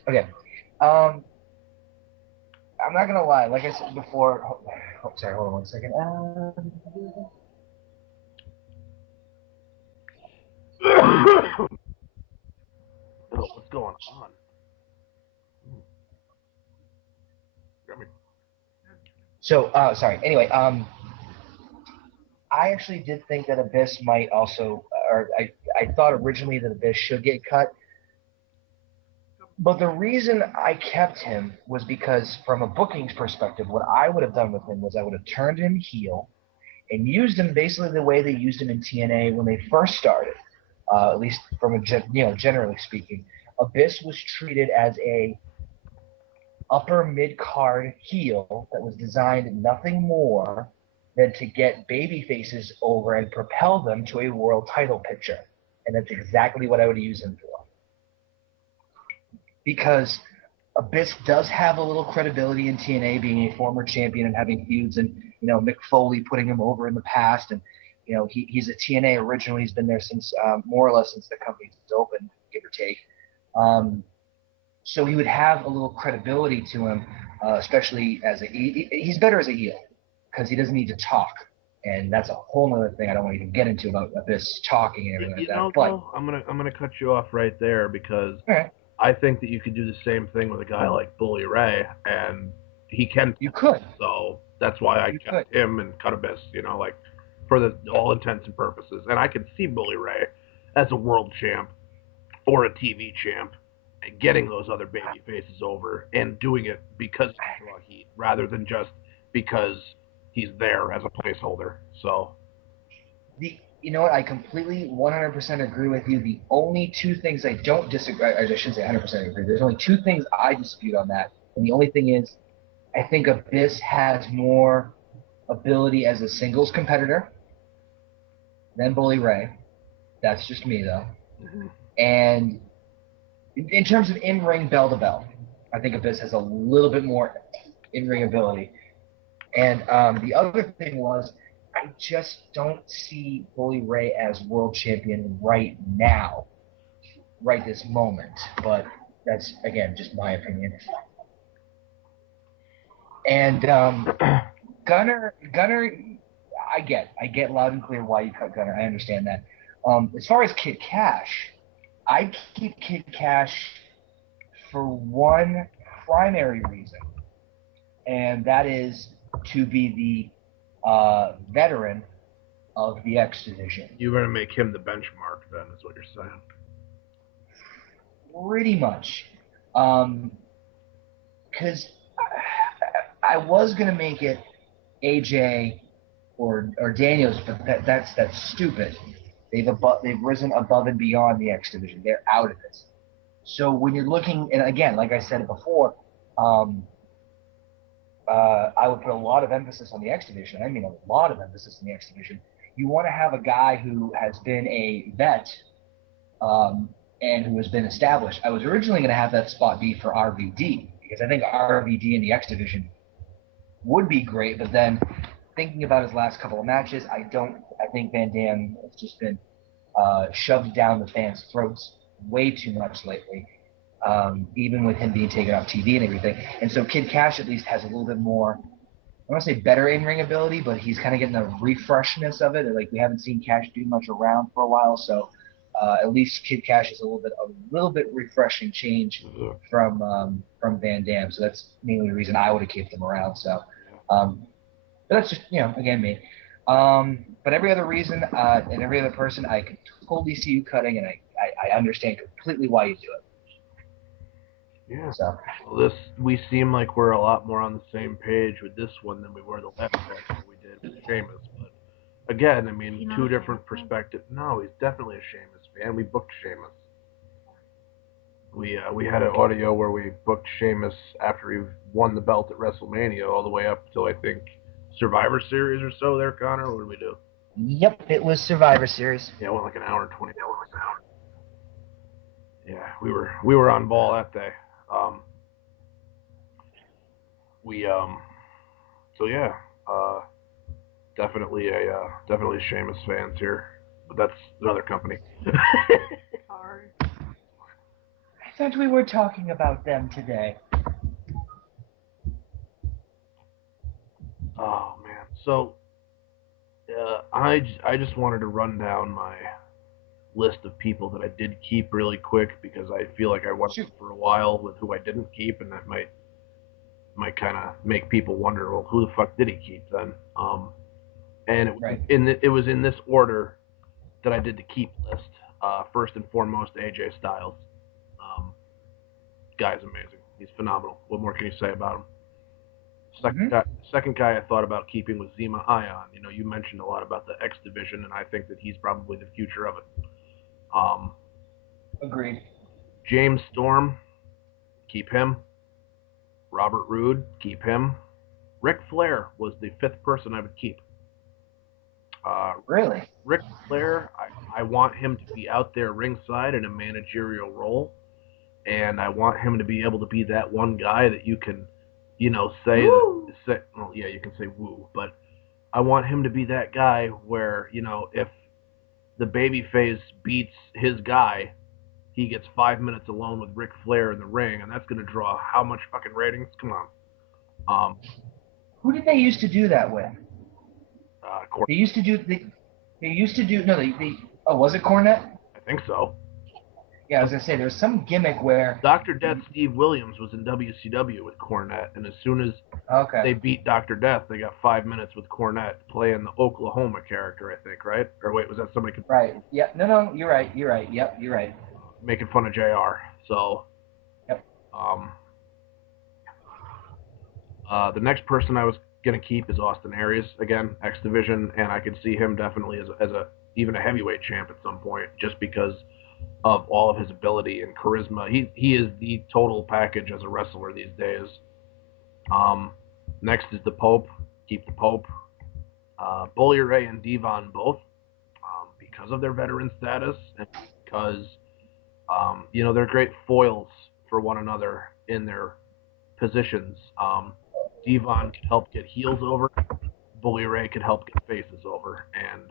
Okay. I'm not gonna lie. Like I said before. Sorry. Hold on 1 second. Oh, what's going on? So, sorry. Anyway, I actually did think that Abyss might also, or I thought originally that Abyss should get cut. But the reason I kept him was because, from a bookings perspective, what I would have done with him was I would have turned him heel and used him basically the way they used him in TNA when they first started. At least from generally speaking, Abyss was treated as a upper mid card heel that was designed nothing more than to get baby faces over and propel them to a world title picture. And that's exactly what I would use him for. Because Abyss does have a little credibility in TNA, being a former champion and having feuds, and Mick Foley putting him over in the past, and he's a TNA original. He's been there since more or less since the company's opened, give or take. So he would have a little credibility to him, especially as he's better as a heel because he doesn't need to talk, and that's a whole other thing I don't want to even get into about Abyss talking and everything like that. Though, I'm gonna cut you off right there because right. I think that you could do the same thing with a guy like Bully Ray, and he can. You could. So that's why I kept him and cut Abyss. Like for all intents and purposes, and I could see Bully Ray as a world champ or a TV champ and getting those other baby faces over and doing it because he can draw heat rather than just because he's there as a placeholder. So you know what? I completely 100% agree with you. The only two things I don't disagree, I shouldn't say 100% agree. There's only two things I dispute on that. And the only thing is, I think Abyss has more ability as a singles competitor than Bully Ray. That's just me, though. Mm-hmm. And in terms of in-ring bell-to-bell, I think Abyss has a little bit more in-ring ability. And the other thing was, I just don't see Bully Ray as world champion right now, right this moment. But that's, again, just my opinion. And Gunner, I get loud and clear why you cut Gunner. I understand that. As far as Kid Cash, I keep Kid Cash for one primary reason, and that is to be the veteran of the X division. You're going to make him the benchmark, then, is what you're saying. Pretty much. Because I was going to make it AJ or Daniels, but that's stupid. They've risen above and beyond the X division. They're out of it. So when you're looking, and again, like I said before, I would put a lot of emphasis on the X division. I mean, a lot of emphasis on the X division. You want to have a guy who has been a vet and who has been established. I was originally going to have that spot be for RVD because I think RVD in the X division would be great. But then thinking about his last couple of matches, I think Van Dam has just been shoved down the fans' throats way too much lately. Even with him being taken off TV and everything. And so Kid Cash at least has a little bit more, I want to say better in-ring ability, but he's kind of getting the refreshness of it. Like we haven't seen Cash do much around for a while, so at least Kid Cash is a little bit refreshing change from Van Dam. So that's mainly the reason I would have kept him around. So but that's just again me. But every other reason and every other person, I could totally see you cutting, and I I understand completely why you do it. Yeah. So Well, we seem like we're a lot more on the same page with this one than we were the last one we did with Sheamus. But again, I mean, two different perspectives. No, he's definitely a Sheamus fan. We booked Sheamus. We had an audio where we booked Sheamus after he won the belt at WrestleMania all the way up till I think Survivor Series or so. There, Connor, what did we do? yep, it was Survivor Series. Yeah, it went like an hour and 20 minutes. Yeah, we were on ball that day. Um, we so yeah, uh, definitely Sheamus fans here, but that's another company. Sorry. I thought we were talking about them today. Oh man, so I just wanted to run down my list of people that I did keep really quick because I feel like I went for a while with who I didn't keep, and that might kind of make people wonder, well, who the fuck did he keep then? And it was in this order that I did the keep list. First and foremost, AJ Styles. Um, Guy's amazing. He's phenomenal. What more can you say about him? Second guy I thought about keeping was Zema Ion. You know, you mentioned a lot about the X division, and I think that he's probably the future of it. Agreed. James Storm, keep him. Robert Roode, keep him. Ric Flair was the fifth person I would keep. Really? Ric Flair, I want him to be out there ringside in a managerial role, and I want him to be able to be that one guy that you can, you know, well, yeah, you can say woo, but I want him to be that guy where, you know, if the babyface beats his guy, he gets 5 minutes alone with Ric Flair in the ring, and that's going to draw how much fucking ratings? Come on. Who did they used to do that with? Cornette. They used to do. They used to do. No, oh, was it Cornette? I think so. Yeah, I was gonna say there was some gimmick where Dr. Death Steve Williams was in WCW with Cornette, and as soon as they beat Dr. Death, they got 5 minutes with Cornette playing the Oklahoma character, I think, right? Or wait, was that somebody? Right. Yeah. No. You're right. Yep. You're right. Making fun of JR. So. Yep. The next person I was gonna keep is Austin Aries again, X Division, and I could see him definitely as a even a heavyweight champ at some point, just because of all of his ability and charisma. He is the total package as a wrestler these days. Next is the Pope. Keep the Pope. Bully Ray and Devon both, because of their veteran status and because you know, they're great foils for one another in their positions. Devon could help get heels over. Bully Ray could help get faces over. And,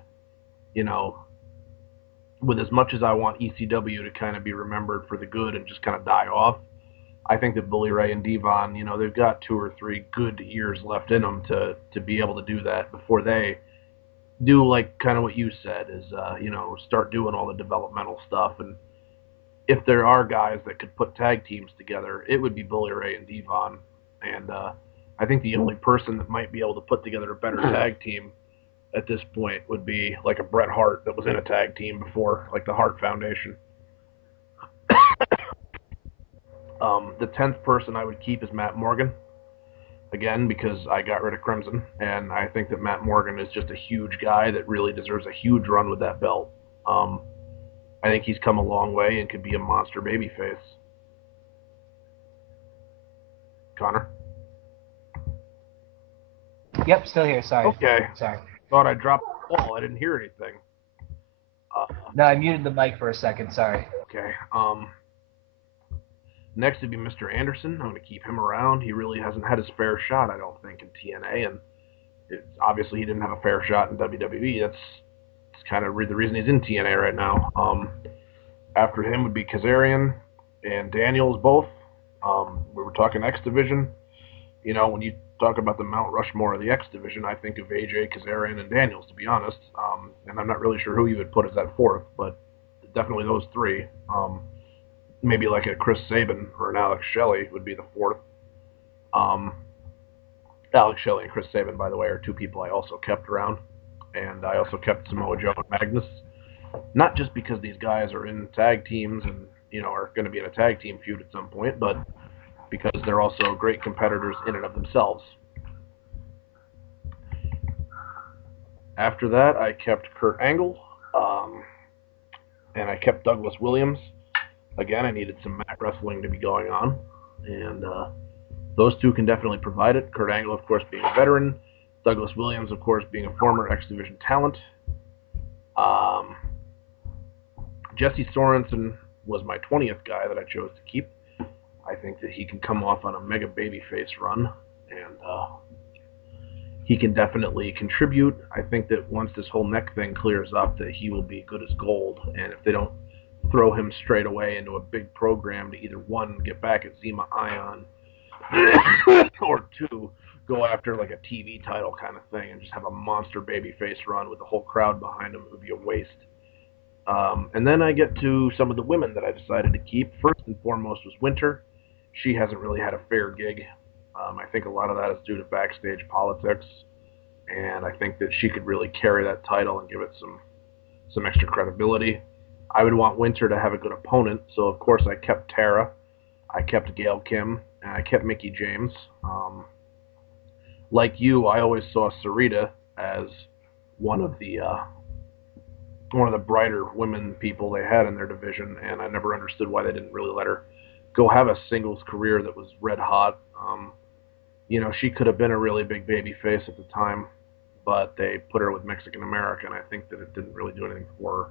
you know, with as much as I want ECW to kind of be remembered for the good and just kind of die off, I think that Bully Ray and Devon, you know, they've got 2 or 3 good years left in them to be able to do that before they do, like, kind of what you said, is, you know, start doing all the developmental stuff. And if there are guys that could put tag teams together, it would be Bully Ray and Devon. And I think the only person that might be able to put together a better tag team at this point would be like a Bret Hart that was in a tag team before, like the Hart Foundation. The 10th person I would keep is Matt Morgan. Again, because I got rid of Crimson, and I think that Matt Morgan is just a huge guy that really deserves a huge run with that belt. I think he's come a long way and could be a monster babyface. Connor? Yep, still here. Sorry. Okay. Sorry. Thought I dropped the ball. I didn't hear anything. No, I muted the mic for a second. Sorry. Okay. Next would be Mr. Anderson. I'm going to keep him around. He really hasn't had his fair shot, I don't think, in TNA, and obviously he didn't have a fair shot in WWE. That's kind of the reason he's in TNA right now. After him would be Kazarian and Daniels both. We were talking X Division. You know, when you talk about the Mount Rushmore of the X Division, I think of AJ, Kazarian, and Daniels, to be honest. And I'm not really sure who you would put as that fourth, but definitely those three. Maybe like a Chris Sabin or an Alex Shelley would be the fourth. Alex Shelley and Chris Sabin, by the way, are two people I also kept around. And I also kept Samoa Joe and Magnus. Not just because these guys are in tag teams and are going to be in a tag team feud at some point, but because they're also great competitors in and of themselves. After that, I kept Kurt Angle, and I kept Douglas Williams. Again, I needed some mat wrestling to be going on, and those two can definitely provide it. Kurt Angle, of course, being a veteran. Douglas Williams, of course, being a former X Division talent. Um, Jesse Sorensen was my 20th guy that I chose to keep. I think that he can come off on a mega babyface run, and he can definitely contribute. I think that once this whole neck thing clears up, that he will be good as gold. And if they don't throw him straight away into a big program to either one, get back at Zema Ion, or two, go after like a TV title kind of thing and just have a monster babyface run with the whole crowd behind him, it would be a waste. And then I get to some of the women that I decided to keep. First and foremost was Winter. She hasn't really had a fair gig. I think a lot of that is due to backstage politics, and I think that she could really carry that title and give it some extra credibility. I would want Winter to have a good opponent, so of course I kept Tara, I kept Gail Kim, and I kept Mickie James. Like you, I always saw Sarita as one of the brighter women people they had in their division, and I never understood why they didn't really let her go have a singles career that was red hot. She could have been a really big baby face at the time, but they put her with Mexican America, and I think that it didn't really do anything for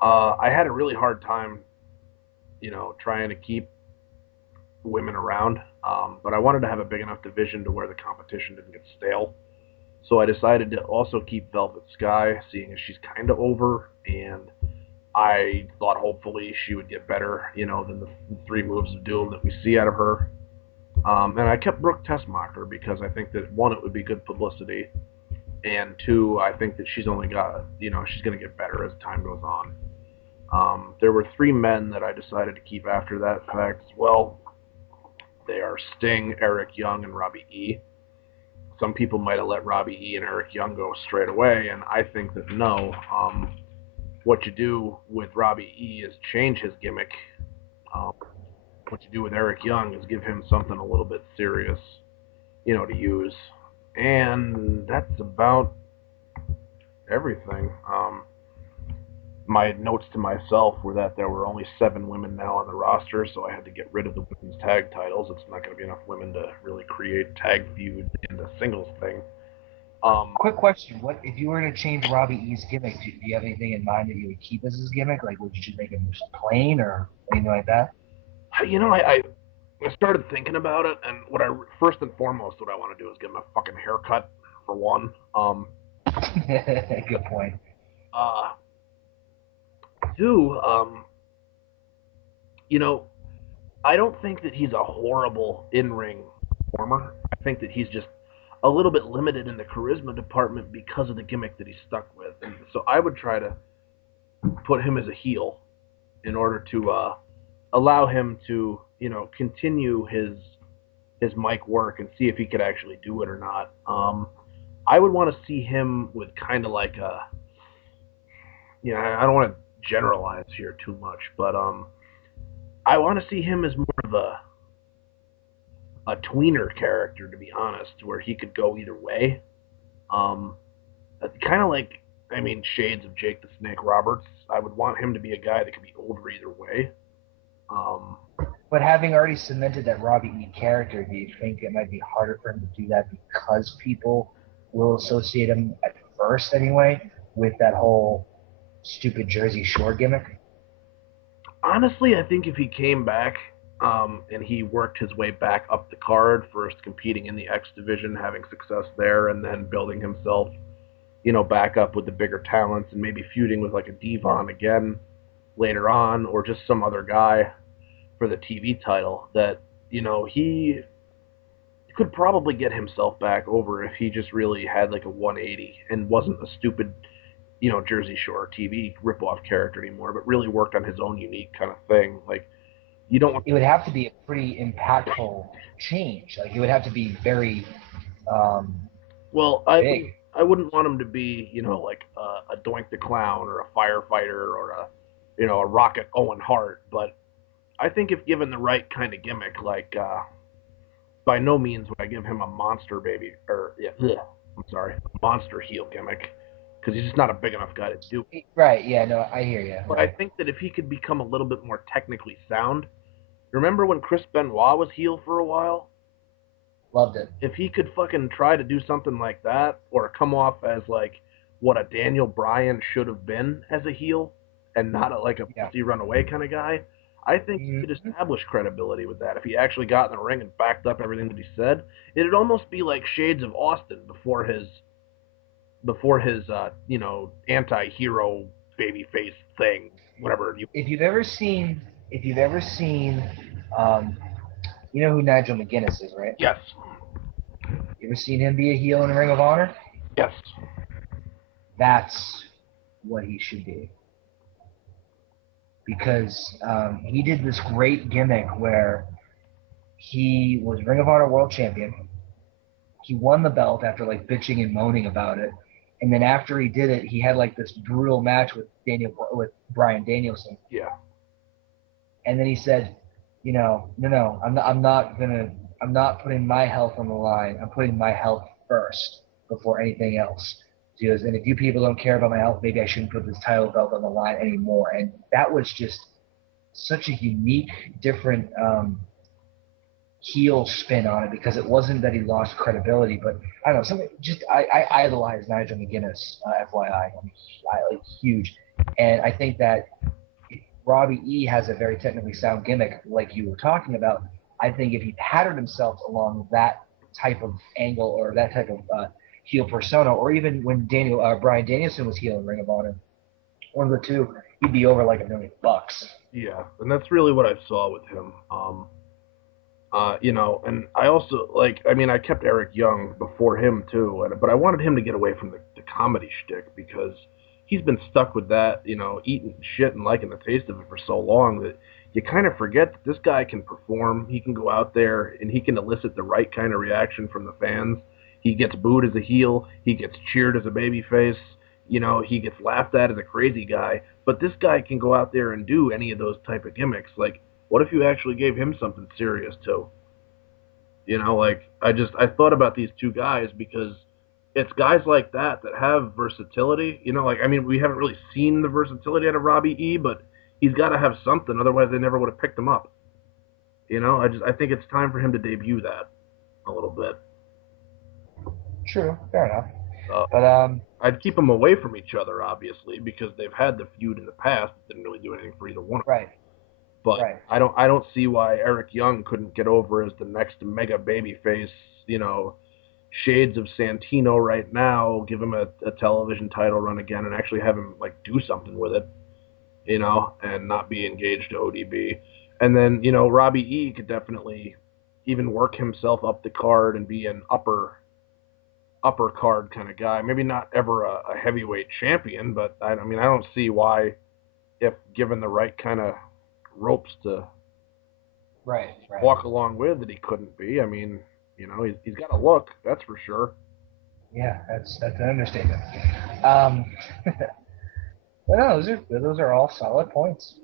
her. I had a really hard time, trying to keep women around, but I wanted to have a big enough division to where the competition didn't get stale. So I decided to also keep Velvet Sky, seeing as she's kind of over, and I thought hopefully she would get better, than the three moves of doom that we see out of her. And I kept Brooke Tessmacher because I think that one, it would be good publicity, and two, I think that she's only got, she's going to get better as time goes on. There were three men that I decided to keep after that fact as well. They are Sting, Eric Young, and Robbie E. Some people might have let Robbie E and Eric Young go straight away, and I think that no. What you do with Robbie E is change his gimmick. Um, what you do with Eric Young is give him something a little bit serious, to use. And that's about everything. My notes to myself were that there were only 7 women now on the roster, so I had to get rid of the women's tag titles. It's not going to be enough women to really create tag feuds and a singles thing. Quick question: what if you were to change Robbie E's gimmick? Do you have anything in mind that you would keep as his gimmick? Like, would you make him plain or anything like that? I started thinking about it, and first and foremost, what I want to do is get him a fucking haircut for one. Good point. Two, I don't think that he's a horrible in-ring performer. I think that he's just a little bit limited in the charisma department because of the gimmick that he's stuck with. And so I would try to put him as a heel in order to allow him to, continue his mic work and see if he could actually do it or not. I would want to see him with kind of like I don't want to generalize here too much, but I want to see him as more of a tweener character, to be honest, where he could go either way. Um, kind of like, shades of Jake the Snake Roberts. I would want him to be a guy that could be over either way. But having already cemented that Robbie E character, do you think it might be harder for him to do that because people will associate him at first anyway with that whole stupid Jersey Shore gimmick? Honestly, I think if he came back and he worked his way back up the card, first competing in the X division, having success there, and then building himself, back up with the bigger talents and maybe feuding with like a Devon again later on, or just some other guy for the TV title, that, he could probably get himself back over if he just really had like a 180 and wasn't a stupid, Jersey Shore TV ripoff character anymore, but really worked on his own unique kind of thing. Like, you don't want. It would have to be a pretty impactful change. Like, it would have to be very Well, big. I wouldn't want him to be, like a Doink the Clown or a firefighter or a Rocket Owen Hart. But I think if given the right kind of gimmick, like by no means would I give him a monster baby or yeah, I'm sorry, monster heel gimmick because he's just not a big enough guy to do it. Right. Yeah. No, I hear you. But I Right. think that if he could become a little bit more technically sound, remember when Chris Benoit was heel for a while? Loved it. If he could fucking try to do something like that or come off as like what a Daniel Bryan should have been as a heel and not like a Yeah. pussy runaway kind of guy, I think he could Mm-hmm. establish credibility with that. If he actually got in the ring and backed up everything that he said, it'd almost be like Shades of Austin before his anti-hero babyface thing, whatever you. If you've ever seen, um, you know who Nigel McGuinness is, right? Yes, You ever seen him be a heel in the Ring of Honor? yes, That's what he should be. Because he did this great gimmick where he was Ring of Honor World Champion. He won the belt after like bitching and moaning about it, and then after he did it, he had like this brutal match with Bryan Danielson, yeah, and then he said, no, I'm not putting my health on the line. I'm putting my health first before anything else. He goes, and if you people don't care about my health, maybe I shouldn't put this title belt on the line anymore. And that was just such a unique, different heel spin on it because it wasn't that he lost credibility, but I don't know, something just I idolize Nigel McGuinness, FYI. Like huge, and I think that Robbie E has a very technically sound gimmick, like you were talking about. I think if he patterned himself along that type of angle or that type of heel persona, or even when Bryan Danielson was heel in Ring of Honor, one of the two, he'd be over like $1 million. yeah, and that's really what I saw with him. And I also like. I mean, I kept Eric Young before him too, but I wanted him to get away from the comedy shtick because he's been stuck with that, eating shit and liking the taste of it for so long that you kind of forget that this guy can perform. He can go out there and he can elicit the right kind of reaction from the fans. He gets booed as a heel. He gets cheered as a babyface. He gets laughed at as a crazy guy. But this guy can go out there and do any of those type of gimmicks. Like, what if you actually gave him something serious too? Like I thought about these two guys because it's guys like that have versatility. Like I mean, we haven't really seen the versatility out of Robbie E, but he's got to have something. Otherwise, they never would have picked him up. I think it's time for him to debut that a little bit. True, fair enough. Uh, But I'd keep them away from each other, obviously, because they've had the feud in the past. It didn't really do anything for either one of them. right, But right. I don't see why Eric Young couldn't get over as the next mega baby face. Shades of Santino right now, give him a television title run again, and actually have him like do something with it, and not be engaged to ODB. And then Robbie E could definitely even work himself up the card and be an upper card kind of guy. Maybe not ever a heavyweight champion, but I mean I don't see why if given the right kind of ropes to Right, right. walk along with that he couldn't be. I mean, he's got a look, that's for sure. Yeah, that's an understatement. Um, but no, those are all solid points.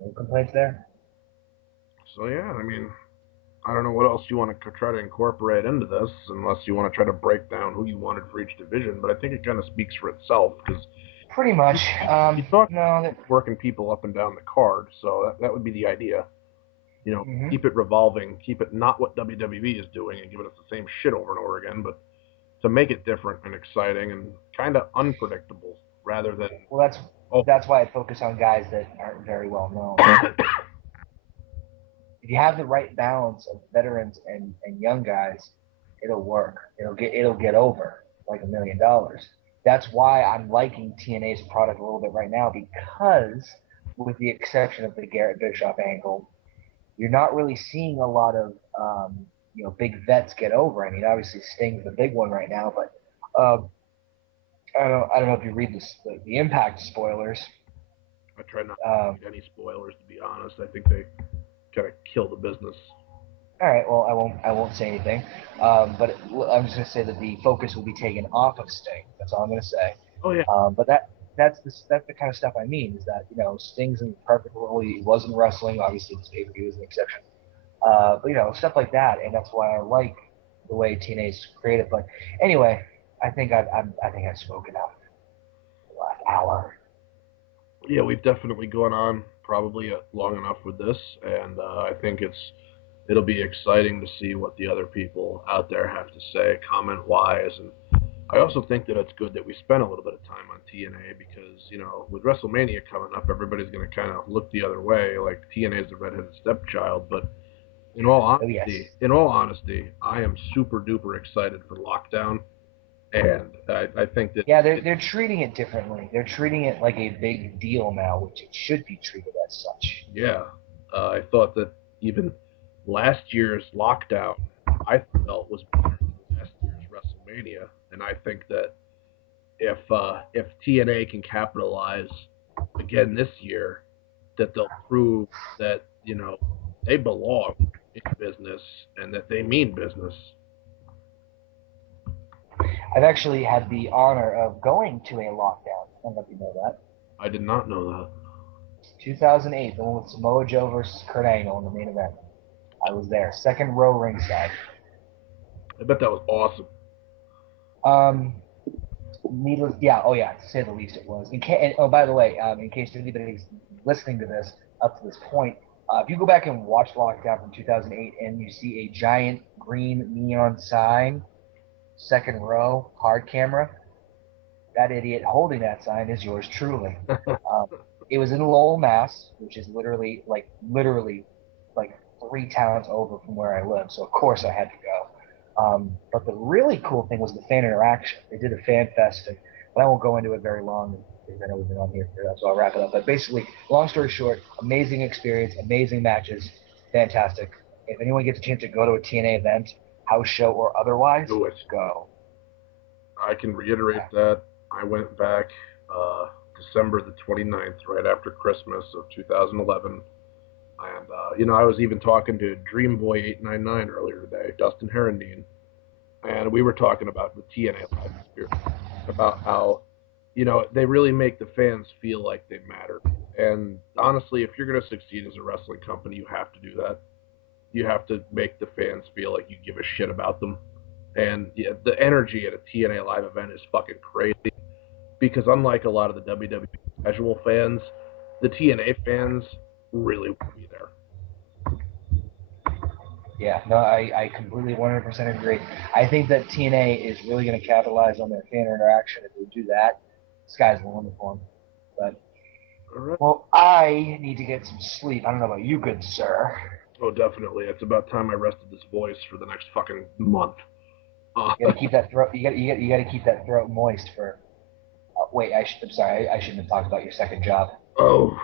No complaints there. So yeah, I mean, I don't know what else you want to try to incorporate into this, unless you want to try to break down who you wanted for each division. But I think it kind of speaks for itself because Pretty much. you talk No, that. working people up and down the card, so that would be the idea. Mm-hmm. Keep it revolving, keep it not what WWE is doing and giving us the same shit over and over again, but to make it different and exciting and kind of unpredictable rather than Well, oh that's why I focus on guys that aren't very well known. If you have the right balance of veterans and young guys, it'll work. It'll get over like $1 million. That's why I'm liking TNA's product a little bit right now because, with the exception of the Garrett Bischoff angle, you're not really seeing a lot of big vets get over. I mean, obviously Sting's the big one right now, but I don't know if you read the Impact spoilers. I try not to Um, read any spoilers to be honest. I think they kind of kill the business. All right. Well, I won't say anything. But I'm just gonna say that the focus will be taken off of Sting. That's all I'm gonna say. Oh yeah, But that's the kind of stuff I mean. Is that Sting's in the perfect role. He wasn't wrestling. Obviously, this pay-per-view is an exception. But stuff like that, and that's why I like the way TNA's created. But anyway, I think I've spoken enough. The last hour. yeah, we've definitely gone on probably long enough with this, and I think it'll be exciting to see what the other people out there have to say, comment wise, and I also think that it's good that we spent a little bit of time on TNA because with WrestleMania coming up, everybody's going to kind of look the other way, like TNA is the redheaded stepchild. But Oh yes. in all honesty, I am super duper excited for Lockdown, and I think that Yeah, they're treating it differently. They're treating it like a big deal now, which it should be treated as such. yeah, I thought that even last year's Lockdown I felt was better than last year's WrestleMania, and I think that if TNA can capitalize again this year, that they'll prove that they belong in business and that they mean business. I've actually had the honor of going to a lockdown. I don't know if you know that. I did not know that. 2008, the one with Samoa Joe versus Kurt Angle in the main event. I was there, second row ringside. I bet that was awesome. Um, needless, yeah, oh yeah, to say the least, it was. And, oh, by the way, in case anybody's listening to this up to this point, if you go back and watch Lockdown from 2008 and you see a giant green neon sign, second row, hard camera, that idiot holding that sign is yours truly. Um, it was in Lowell, Mass, which is literally like 3 towns over from where I live. So of course I had to go. But the really cool thing was the fan interaction. They did a fan fest, but I won't go into it very long because I know we've been on here for that, so I'll wrap it up. But basically, long story short, amazing experience, amazing matches, fantastic. If anyone gets a chance to go to a TNA event, house show or otherwise, Do it. go. I can reiterate that. I went back December the 29th, right after Christmas of 2011. And, I was even talking to Dreamboy899 earlier today, Dustin Herondine, and we were talking about the TNA Live experience, about how, they really make the fans feel like they matter. And honestly, if you're going to succeed as a wrestling company, you have to do that. You have to make the fans feel like you give a shit about them. And yeah, the energy at a TNA live event is fucking crazy because unlike a lot of the WWE casual fans, the TNA fans really want to be there. Yeah, no, I completely 100% agree. I think that TNA is really going to capitalize on their fan interaction. If they do that, sky's the limit for them. But, All right. well, I need to get some sleep. I don't know about you, good sir. Oh, definitely. It's about time I rested this voice for the next fucking month. Uh, You got to keep that throat. You got to keep that throat moist for. Wait, I'm sorry. I shouldn't have talked about your second job. oh.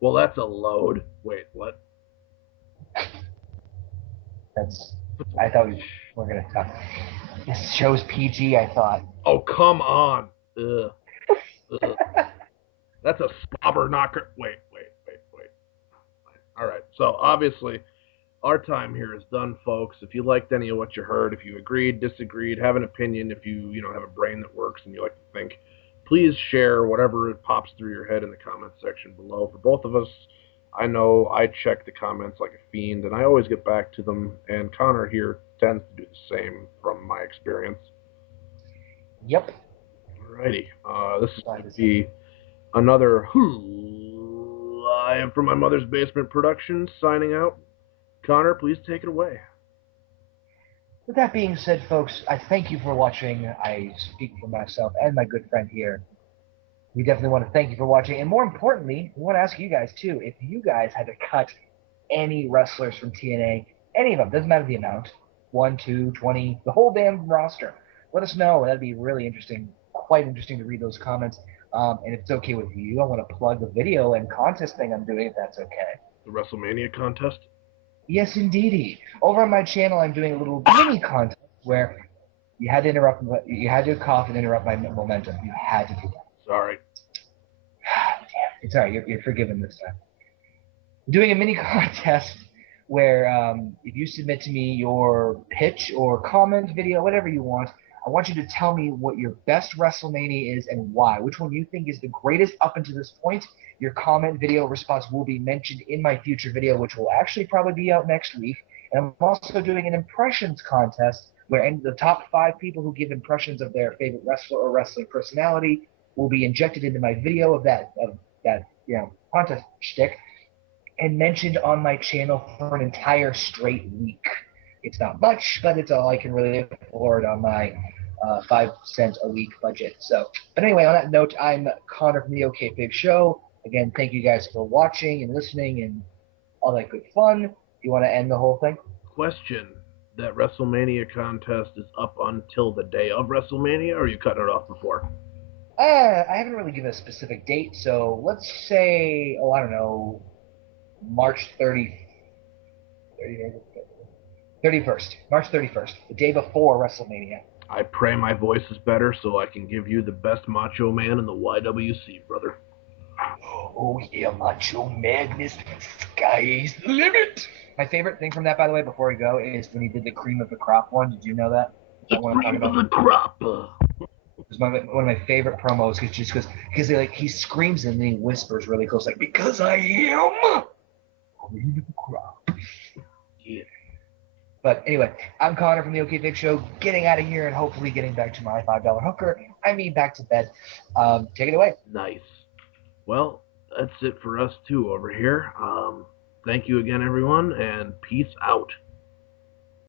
Well, that's a load. Wait, what? That's. I thought we were going to talk. This show's PG. I thought. Oh, come on. Ugh. Ugh. That's a slobber knocker. Wait. All right. So obviously, our time here is done, folks. If you liked any of what you heard, if you agreed, disagreed, have an opinion, if you have a brain that works and you like to think, please share whatever pops through your head in the comment section below. For both of us, I know I check the comments like a fiend, and I always get back to them. And Connor here tends to do the same from my experience. Yep. Alrighty, this is Glad going to to see. be another live from my mother's basement production. Signing out. Connor, please take it away. With that being said, folks, I thank you for watching. I speak for myself and my good friend here. We definitely want to thank you for watching. And more importantly, we want to ask you guys, too, if you guys had to cut any wrestlers from TNA, any of them, doesn't matter the amount, 1, 2, 20, the whole damn roster, let us know. That'd be really interesting, quite interesting to read those comments. And if it's okay with you, I want to plug the video and contest thing I'm doing, if that's okay. The WrestleMania contest. Yes, indeedy. Over on my channel, I'm doing a little mini contest where you had to interrupt, you had to cough and interrupt my momentum. You had to do that. Sorry. Damn, it's all right. You're forgiven this time. I'm doing a mini contest where if you submit to me your pitch or comment video, whatever you want, I want you to tell me what your best WrestleMania is and why. Which one you think is the greatest up until this point. Your comment video response will be mentioned in my future video, which will actually probably be out next week. And I'm also doing an impressions contest where the top 5 people who give impressions of their favorite wrestler or wrestling personality will be injected into my video of that contest shtick and mentioned on my channel for an entire straight week. It's not much, but it's all I can really afford on my 5 cent a week budget. But anyway, on that note, I'm Connor from the OKayFabe Show. Again, thank you guys for watching and listening and all that good fun. You want to end the whole thing? Question: that WrestleMania contest is up until the day of WrestleMania, or are you cutting it off before? I haven't really given a specific date, so let's say, I don't know, March 31st. March 31st, the day before WrestleMania. I pray my voice is better so I can give you the best Macho Man in the YWC, brother. Oh yeah, Macho Madness, sky is the limit. My favorite thing from that, by the way, before we go, is when he did the cream of the crop one. Did you know that? The cream of the crop. It was one of my favorite promos because he screams and then he whispers really close, like, because I am cream of the crop. Yeah. But anyway, I'm Connor from the OKayFabe Show, getting out of here and hopefully getting back to my $5 hooker. I mean, back to bed. Take it away. Nice. Well, that's it for us too over here. Thank you again, everyone, and peace out.